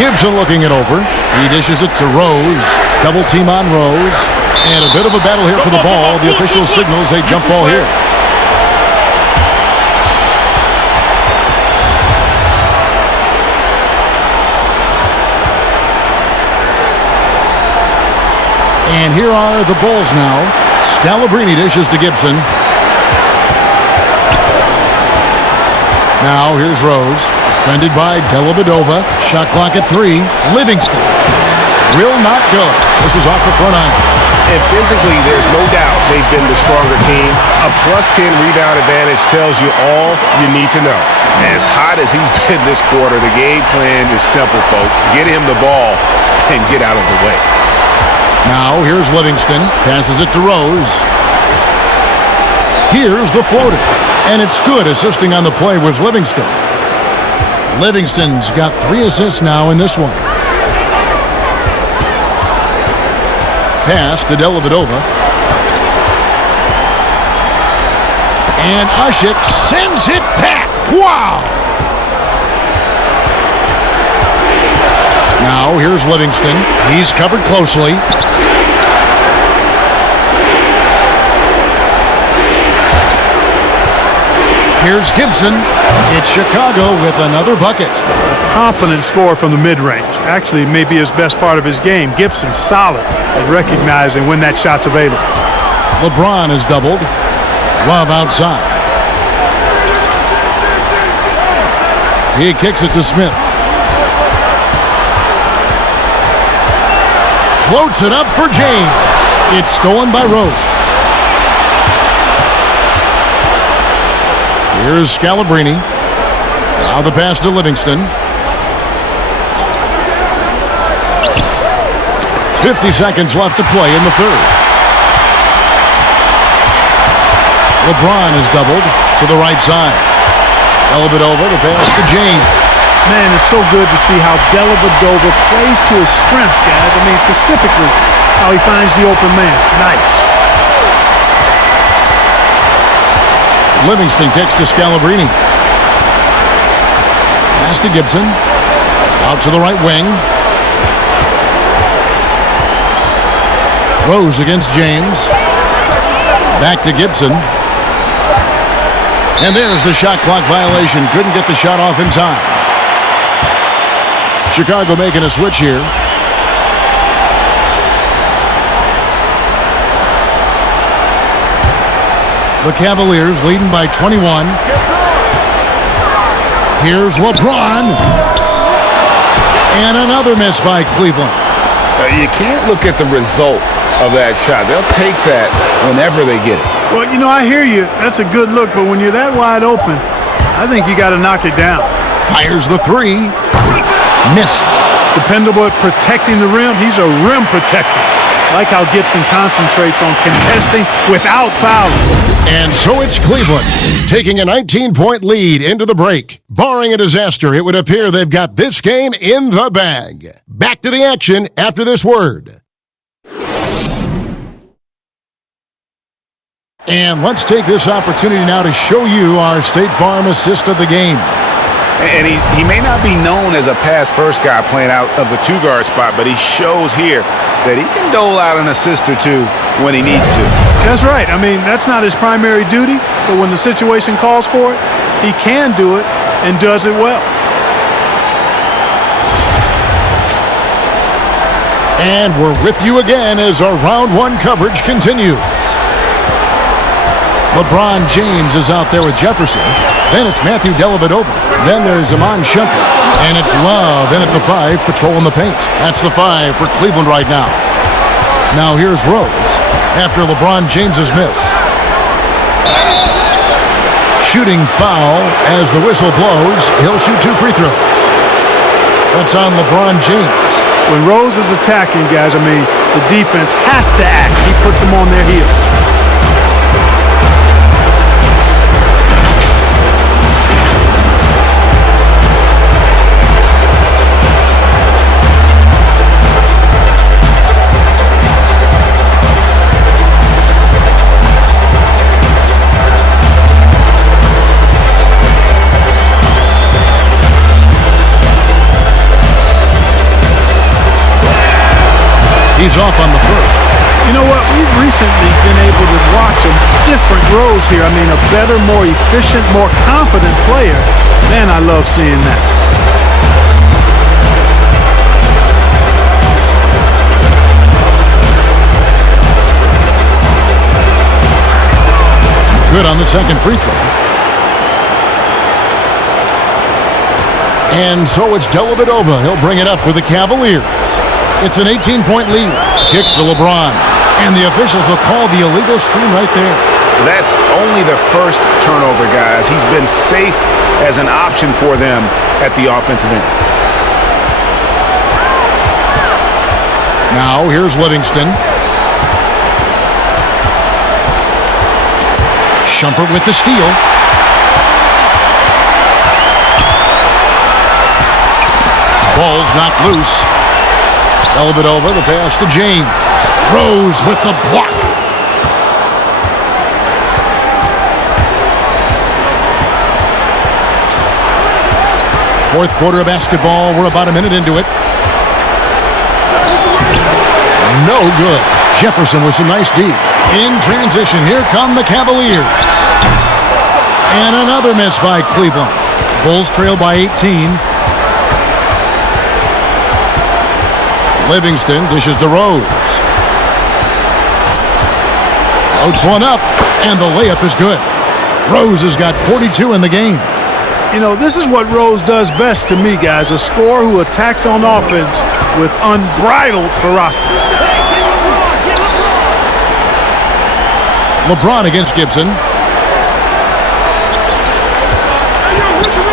Gibson looking it over. He dishes it to Rose. Double team on Rose. And a bit of a battle here for the ball. The official signals a jump ball here. And here are the Bulls now. Scalabrine dishes to Gibson. Now here's Rose. Defended by Dellavedova. Shot clock at 3. Livingston will not go. This is off the front iron. And physically, there's no doubt they've been the stronger team. A +10 rebound advantage tells you all you need to know. As hot as he's been this quarter, the game plan is simple, folks. Get him the ball and get out of the way. Now here's Livingston. Passes it to Rose. Here's the floater. And it's good. Assisting on the play was Livingston. Livingston's got 3 assists now in this one. Pass to Dellavedova. And Ushik sends it back. Wow! Now here's Livingston. He's covered closely. Here's Gibson. It's Chicago with another bucket. A competent score from the mid-range. Actually, it may be his best part of his game. Gibson solid at recognizing when that shot's available. LeBron is doubled. Love outside. He kicks it to Smith. Floats it up for James. It's stolen by Rose. Here's Scalabrine. Now the pass to Livingston. 50 seconds left to play in the third. LeBron is doubled to the right side. Dellavedova, the pass to James. Man, it's so good to see how Dellavedova plays to his strengths, guys. I mean, specifically how he finds the open man. Nice. Livingston kicks to Scalabrine. Pass to Gibson. Out to the right wing. Rose against James. Back to Gibson. And there's the shot clock violation. Couldn't get the shot off in time. Chicago making a switch here. The Cavaliers leading by 21. Here's LeBron. And another miss by Cleveland. You can't look at the result of that shot. They'll take that whenever they get it. Well, you know, I hear you. That's a good look, but when you're that wide open, I think you got to knock it down. Fires the 3. Missed. Dependable at protecting the rim. He's a rim protector. Like how Gibson concentrates on contesting without fouling. And so it's Cleveland taking a 19-point lead into the break. Barring a disaster, it would appear they've got this game in the bag. Back to the action after this word. And let's take this opportunity now to show you our State Farm assist of the game. And he may not be known as a pass-first guy playing out of the two-guard spot, but he shows here that he can dole out an assist or two when he needs to. That's right. I mean, that's not his primary duty, but when the situation calls for it, he can do it and does it well. And we're with you again as our round 1 coverage continues. LeBron James is out there with Jefferson. Then it's Matthew Dellavedova. Then there's Iman Shumpert. And it's Love in at the 5, patrolling the paint. That's the 5 for Cleveland right now. Now here's Rose after LeBron James's miss. Shooting foul as the whistle blows. He'll shoot 2 free throws. That's on LeBron James. When Rose is attacking, guys, I mean, the defense has to act. He puts them on their heels. Rose here. I mean, a better, more efficient, more confident player. Man, I love seeing that. Good on the second free throw. And so it's Dellavedova. He'll bring it up for the Cavaliers. It's an 18-point lead. Kicks to LeBron. And the officials will call the illegal screen right there. That's only the first turnover, guys. He's been safe as an option for them at the offensive end. Now here's Livingston. Shumpert with the steal. Ball's knocked loose. Dellavedova, the pass to James. Rose with the block. Fourth quarter of basketball. We're about a minute into it. No good. Jefferson with some nice D. In transition, here come the Cavaliers. And another miss by Cleveland. Bulls trail by 18. Livingston dishes to Rose. Floats one up, and the layup is good. Rose has got 42 in the game. You know, this is what Rose does best to me, guys. A scorer who attacks on offense with unbridled ferocity. LeBron against Gibson.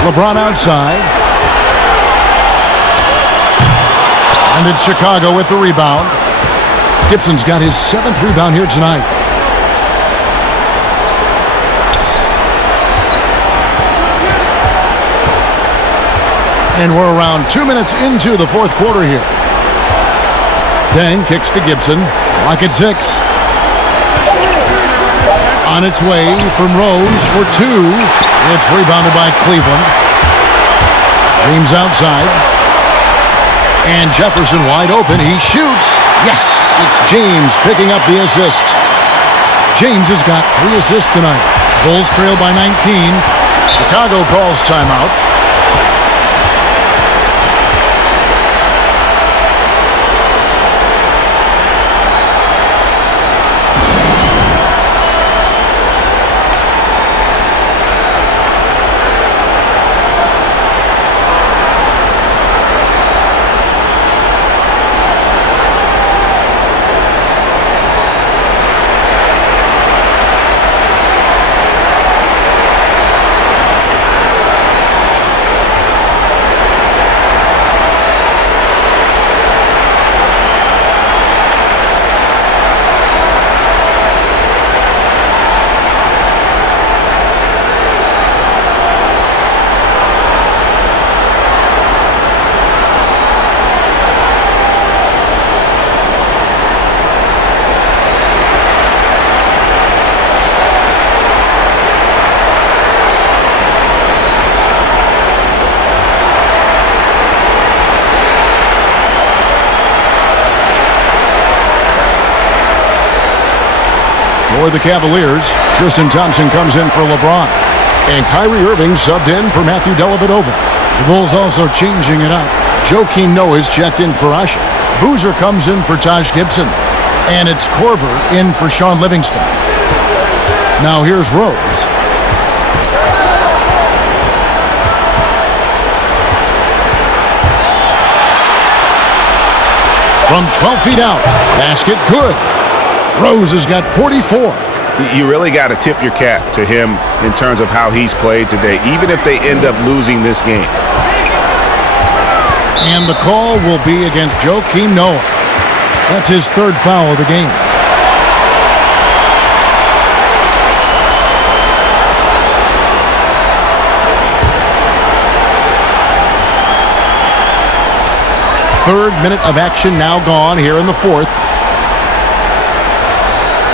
LeBron outside. And it's Chicago with the rebound. Gibson's got his 7th rebound here tonight. And we're around 2 minutes into the fourth quarter here. Deng kicks to Gibson. Clock at 6. On its way from Rose for 2. It's rebounded by Cleveland. James outside. And Jefferson wide open. He shoots. Yes, it's James picking up the assist. James has got 3 assists tonight. Bulls trail by 19. Chicago calls timeout. For the Cavaliers, Tristan Thompson comes in for LeBron. And Kyrie Irving subbed in for Matthew Dellavedova. The Bulls also changing it up. Joakim Noah is checked in for Usher. Boozer comes in for Taj Gibson. And it's Korver in for Sean Livingston. Now here's Rose. From 12 feet out. Basket good. Rose has got 44. You really got to tip your cap to him in terms of how he's played today, even if they end up losing this game. And the call will be against Joakim Noah. That's his 3rd foul of the game. Third minute of action now gone here in the 4th.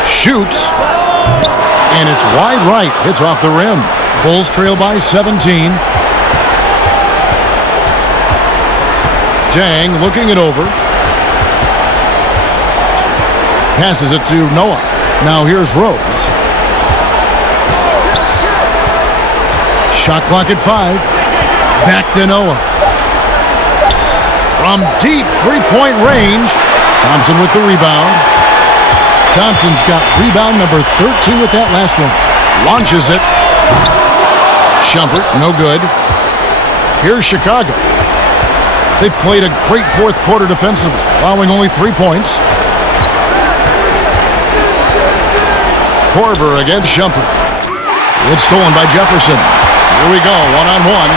Shoots. And it's wide right. It's off the rim. Bulls trail by 17. Deng looking it over. Passes it to Noah. Now here's Rose. Shot clock at 5. Back to Noah. From deep three-point range. Thompson with the rebound. Thompson's got rebound number 13 with that last one. Launches it. Shumpert, no good. Here's Chicago. They played a great fourth quarter defensively, allowing only 3 points. Korver against Shumpert. It's stolen by Jefferson. Here we go, one-on-one.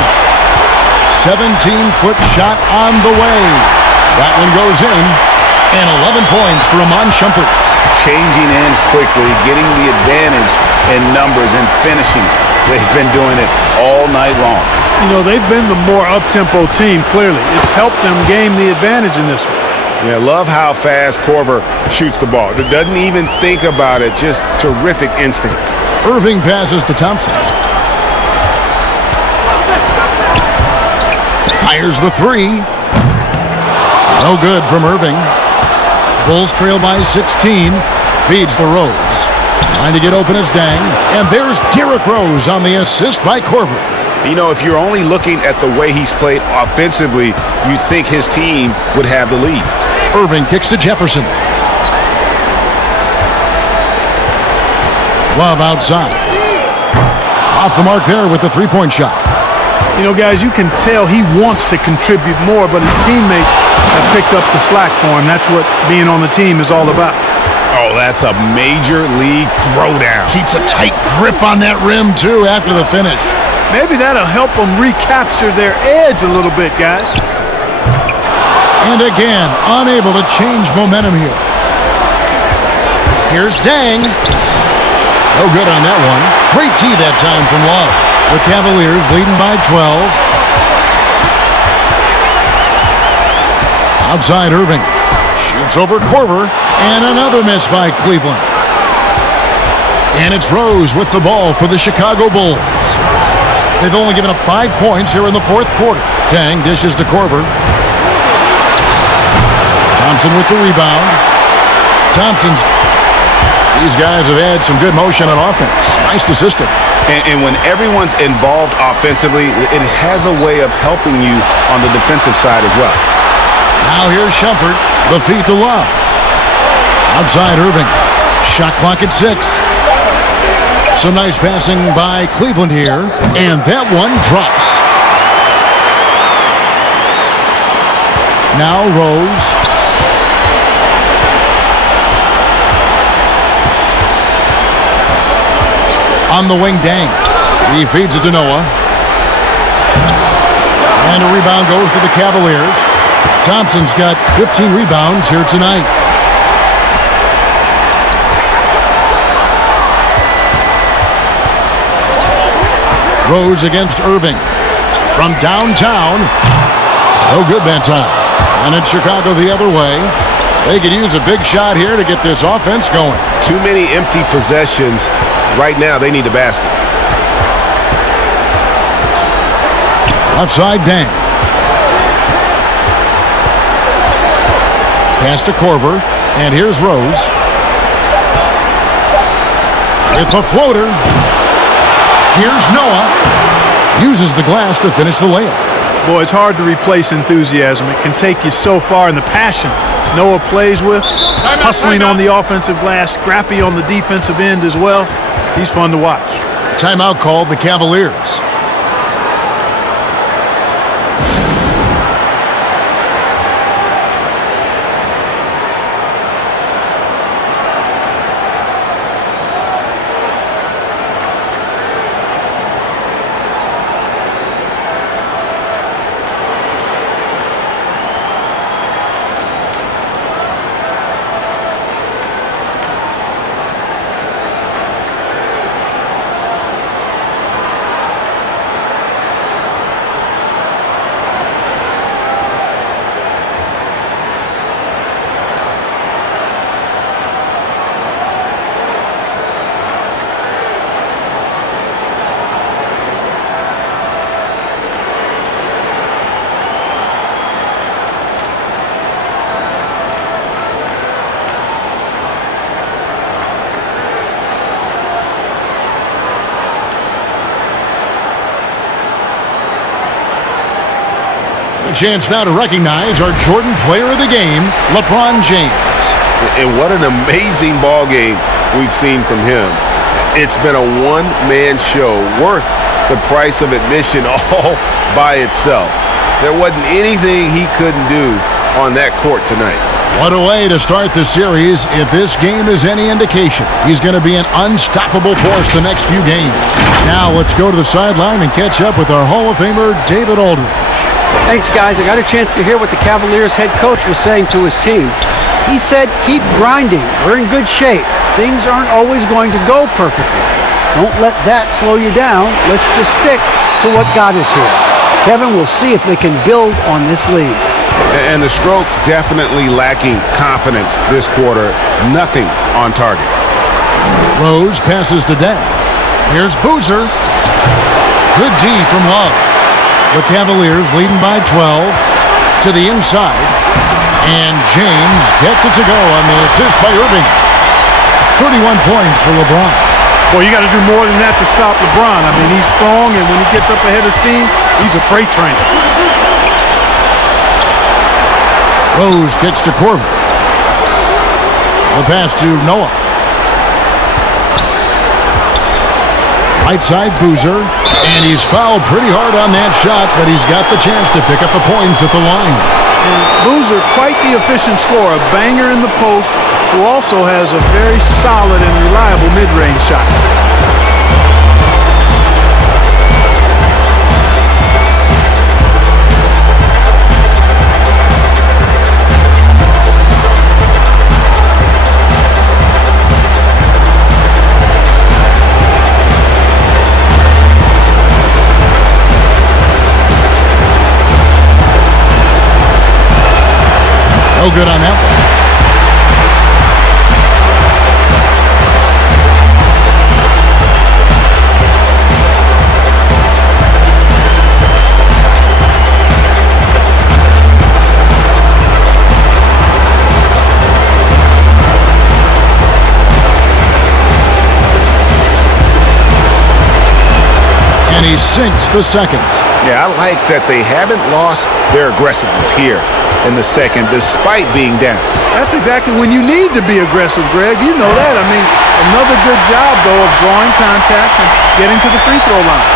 17-foot shot on the way. That one goes in. And 11 points for Amon Shumpert. Changing ends quickly, getting the advantage in numbers and finishing. They've been doing it all night long. You know, they've been the more up-tempo team, clearly. It's helped them gain the advantage in this one. Yeah, love how fast Korver shoots the ball. Doesn't even think about it, just terrific instincts. Irving passes to Thompson. Fires the three. No good from Irving. Bulls trail by 16. Feeds the Rose. Trying to get open as Dang. And there's Derrick Rose on the assist by Korver. You know, if you're only looking at the way he's played offensively, you'd think his team would have the lead. Irving kicks to Jefferson. Love outside. Off the mark there with the three-point shot. You know, guys, you can tell he wants to contribute more, but his teammates have picked up the slack for him. That's what being on the team is all about. Oh, that's a major league throwdown. Keeps a tight grip on that rim, too, after the finish. Maybe that'll help them recapture their edge a little bit, guys. And again, unable to change momentum here. Here's Dang. No good on that one. Great D that time from Love. The Cavaliers leading by 12. Outside Irving. Shoots over Korver. And another miss by Cleveland. And it's Rose with the ball for the Chicago Bulls. They've only given up 5 points here in the fourth quarter. Dang dishes to Korver. Thompson with the rebound. Thompson's... These guys have had some good motion on offense. Nice assistant. And when everyone's involved offensively, it has a way of helping you on the defensive side as well. Now here's Shumpert. The feed to Love. Outside Irving. Shot clock at 6. Some nice passing by Cleveland here. And that one drops. Now Rose. On the wing, Dang. He feeds it to Noah. And a rebound goes to the Cavaliers. Thompson's got 15 rebounds here tonight. Rose against Irving. From downtown. No good that time. And it's Chicago the other way. They could use a big shot here to get this offense going. Too many empty possessions. Right now, they need the basket. Left side, Dang. Pass to Korver. And here's Rose. With a floater. Here's Noah. Uses the glass to finish the layup. Boy, it's hard to replace enthusiasm. It can take you so far, and the passion Noah plays with, hustling on the offensive glass, scrappy on the defensive end as well. He's fun to watch. Timeout called the Cavaliers. chance now to recognize our Jordan Player of the Game, LeBron James. And what an amazing ball game we've seen from him. It's been a one-man show worth the price of admission all by itself. There wasn't anything he couldn't do on that court tonight. What a way to start the series. If this game is any indication, he's going to be an unstoppable force the next few games. Now let's go to the sideline and catch up with our Hall of Famer, David Aldridge. Thanks, guys. I got a chance to hear what the Cavaliers head coach was saying to his team. He said, keep grinding. We're in good shape. Things aren't always going to go perfectly. Don't let that slow you down. Let's just stick to what got us here. Kevin, we'll see if they can build on this lead. And the stroke definitely lacking confidence this quarter. Nothing on target. Rose passes to Deng. Here's Boozer. Good D from Love. The Cavaliers leading by 12 to the inside. And James gets it to go on the assist by Irving. 31 points for LeBron. Well, you got to do more than that to stop LeBron. I mean, he's strong, and when he gets up ahead of steam, he's a freight train. Rose gets to Corver. The pass to Noah. Right side Boozer. And he's fouled pretty hard on that shot, but he's got the chance to pick up the points at the line. Boozer, quite the efficient scorer. A banger in the post, who also has a very solid and reliable mid-range shot. No good on that one. And he sinks the second. Yeah, I like that they haven't lost their aggressiveness here in the second, despite being down. That's exactly when you need to be aggressive, Greg. You know that. I mean, another good job, though, of drawing contact and getting to the free throw line.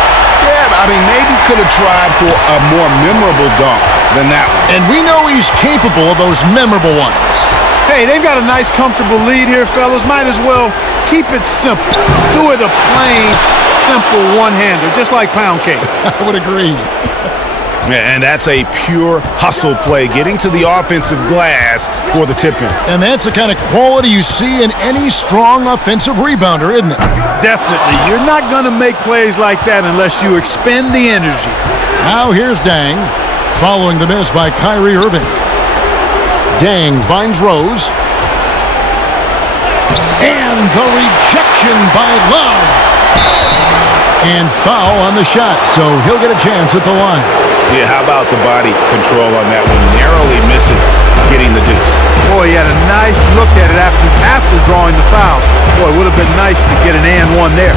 Yeah, I mean, maybe could have tried for a more memorable dunk than that one. And we know he's capable of those memorable ones. Hey, they've got a nice, comfortable lead here, fellas. Might as well keep it simple. Do it a plain, simple one-hander, just like pound cake. I would agree. Yeah, and that's a pure hustle play, getting to the offensive glass for the tip-in. And that's the kind of quality you see in any strong offensive rebounder, isn't it? Definitely. You're not going to make plays like that unless you expend the energy. Now here's Deng, following the miss by Kyrie Irving. Deng finds Rose. And the rejection by Love. And foul on the shot, so he'll get a chance at the line. Yeah, how about the body control on that one? Narrowly misses getting the deuce. Boy, he had a nice look at it after drawing the foul. Boy, it would have been nice to get an and one there.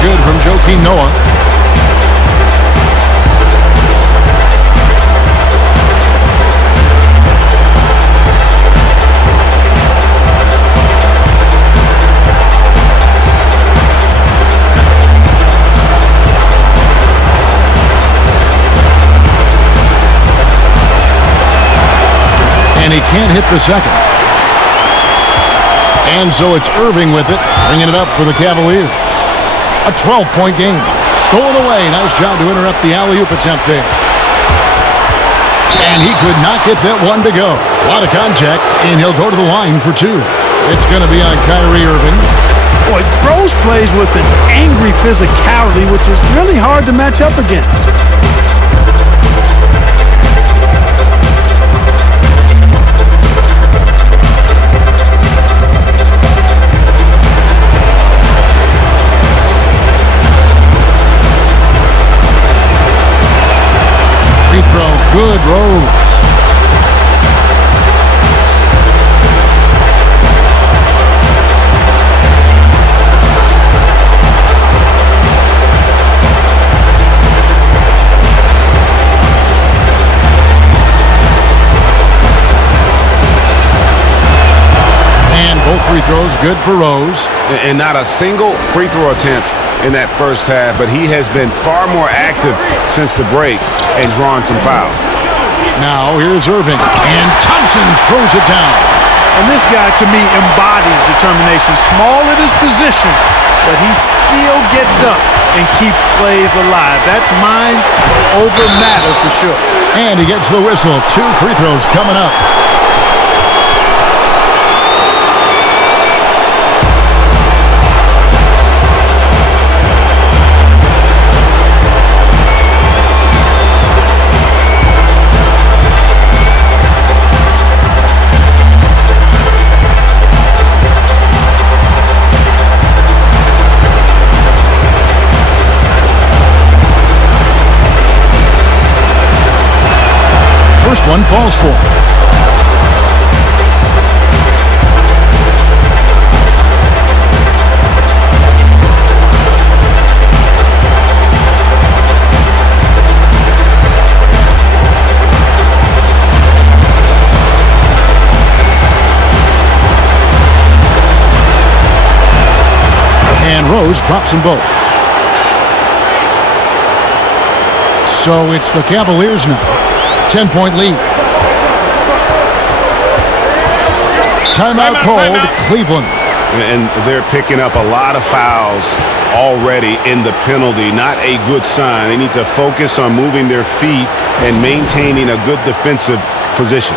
Good from Joakim Noah. And he can't hit the second. And so it's Irving with it, bringing it up for the Cavaliers. A 12-point game. Stolen away. Nice job to interrupt the alley-oop attempt there. And he could not get that one to go. A lot of contact, and he'll go to the line for two. It's going to be on Kyrie Irving. Boy, Rose plays with an angry physicality, which is really hard to match up against. good for Rose. And not a single free throw attempt in that first half, but he has been far more active since the break and drawn some fouls. Now here's Irving, and Thompson throws it down. And this guy, to me, embodies determination. Small at his position, but he still gets up and keeps plays alive. That's mind over matter for sure. And he gets the whistle. 2 free throws coming up. First one falls for him. And Rose drops them both. So it's the Cavaliers now. 10-point lead. Timeout called, Cleveland. And they're picking up a lot of fouls already in the penalty. Not a good sign. They need to focus on moving their feet and maintaining a good defensive position.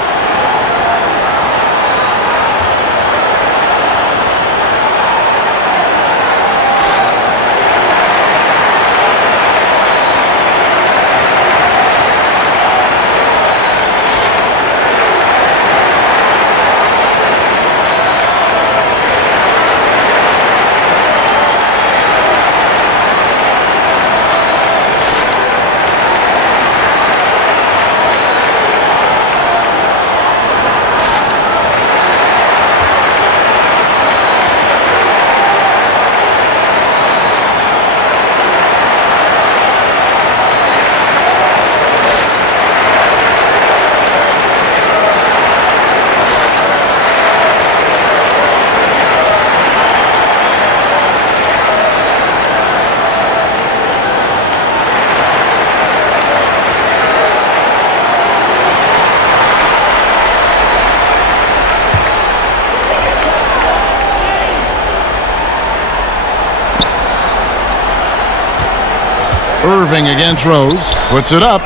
Irving against Rose. Puts it up.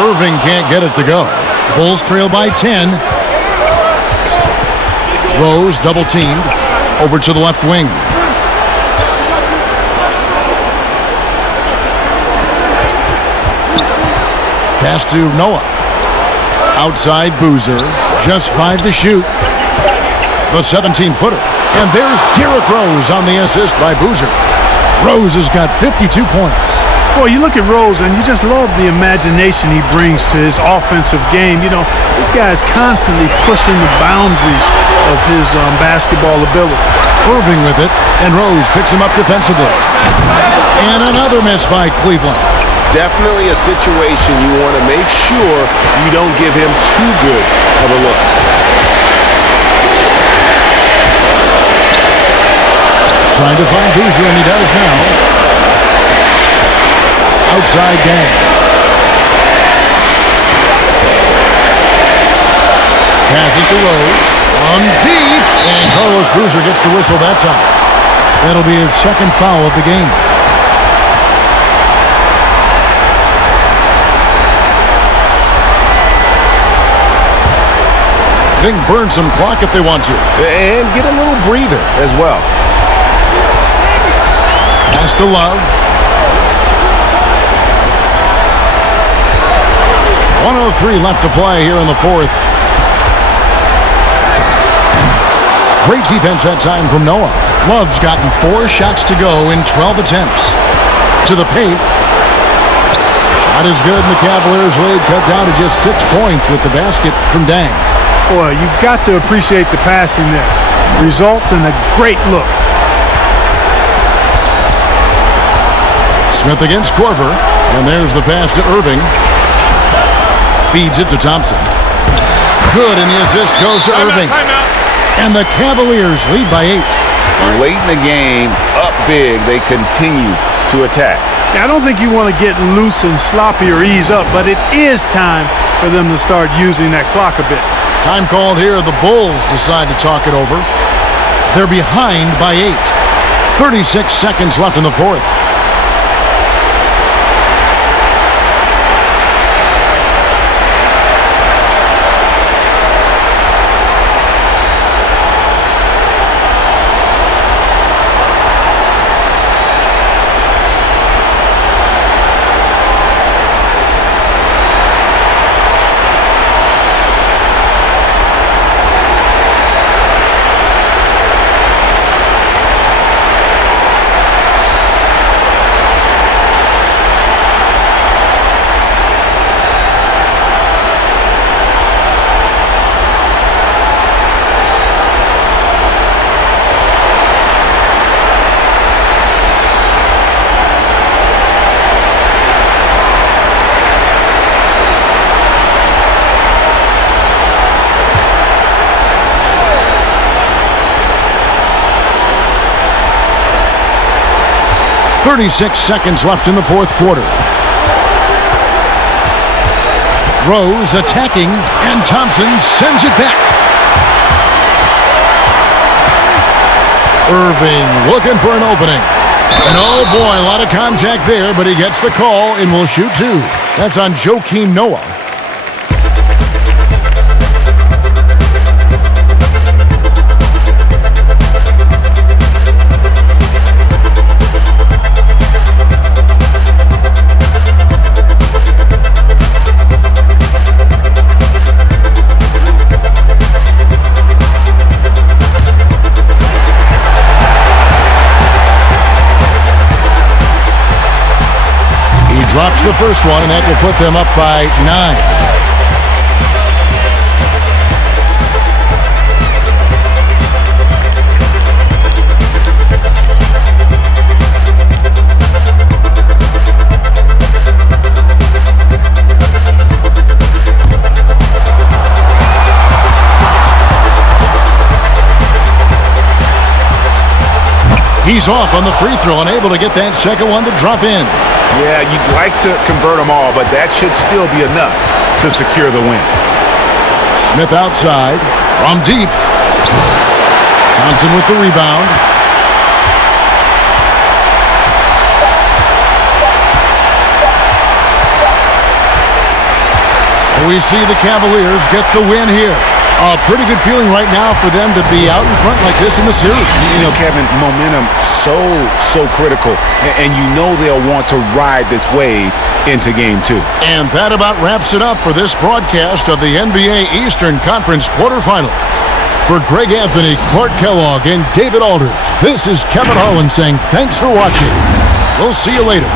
Irving can't get it to go. Bulls trail by 10. Rose double teamed. Over to the left wing. Pass to Noah. Outside Boozer. Just 5 to shoot. The 17-footer. And there's Derrick Rose on the assist by Boozer. Rose has got 52 points. Boy, you look at Rose and you just love the imagination he brings to his offensive game. You know, this guy is constantly pushing the boundaries of his basketball ability. Irving with it, and Rose picks him up defensively. And another miss by Cleveland. Definitely a situation you want to make sure you don't give him too good of a look. Trying to find Boozer, and he does now. Outside Gang. Passes to Rose. On deep. And Carlos Boozer gets the whistle that time. That'll be his second foul of the game. They can burn some clock if they want to. And get a little breather as well. Pass to Love. 1:03 left to play here in the fourth. Great defense that time from Noah. Love's gotten 4 shots to go in 12 attempts. To the paint. Shot is good, and the Cavaliers lead cut down to just 6 points with the basket from Dang. Boy, you've got to appreciate the passing there. Results in a great look. Smith against Corver, and there's the pass to Irving. Feeds it to Thompson. Good, and the assist goes to Irving. And the Cavaliers lead by 8. Late in the game, up big, they continue to attack. Yeah, I don't think you want to get loose and sloppy or ease up, but it is time for them to start using that clock a bit. Time called here. The Bulls decide to talk it over. They're behind by 8. 36 seconds left in the fourth. .36 seconds left in the fourth quarter. Rose attacking, and Thompson sends it back. Irving looking for an opening. And oh boy, a lot of contact there, but he gets the call and will shoot 2. That's on Joakim Noah. Drops the first one, and that will put them up by 9. He's off on the free throw, unable to get that second one to drop in. Yeah, you'd like to convert them all, but that should still be enough to secure the win. Smith outside, from deep. Thompson with the rebound. So we see the Cavaliers get the win here. A pretty good feeling right now for them to be out in front like this in the series. You know, Kevin, momentum so critical, and you know they'll want to ride this wave into Game 2. And that about wraps it up for this broadcast of the NBA Eastern Conference quarterfinals. For Greg Anthony, Clark Kellogg, and David Aldridge, this is Kevin Harlan saying thanks for watching. We'll see you later.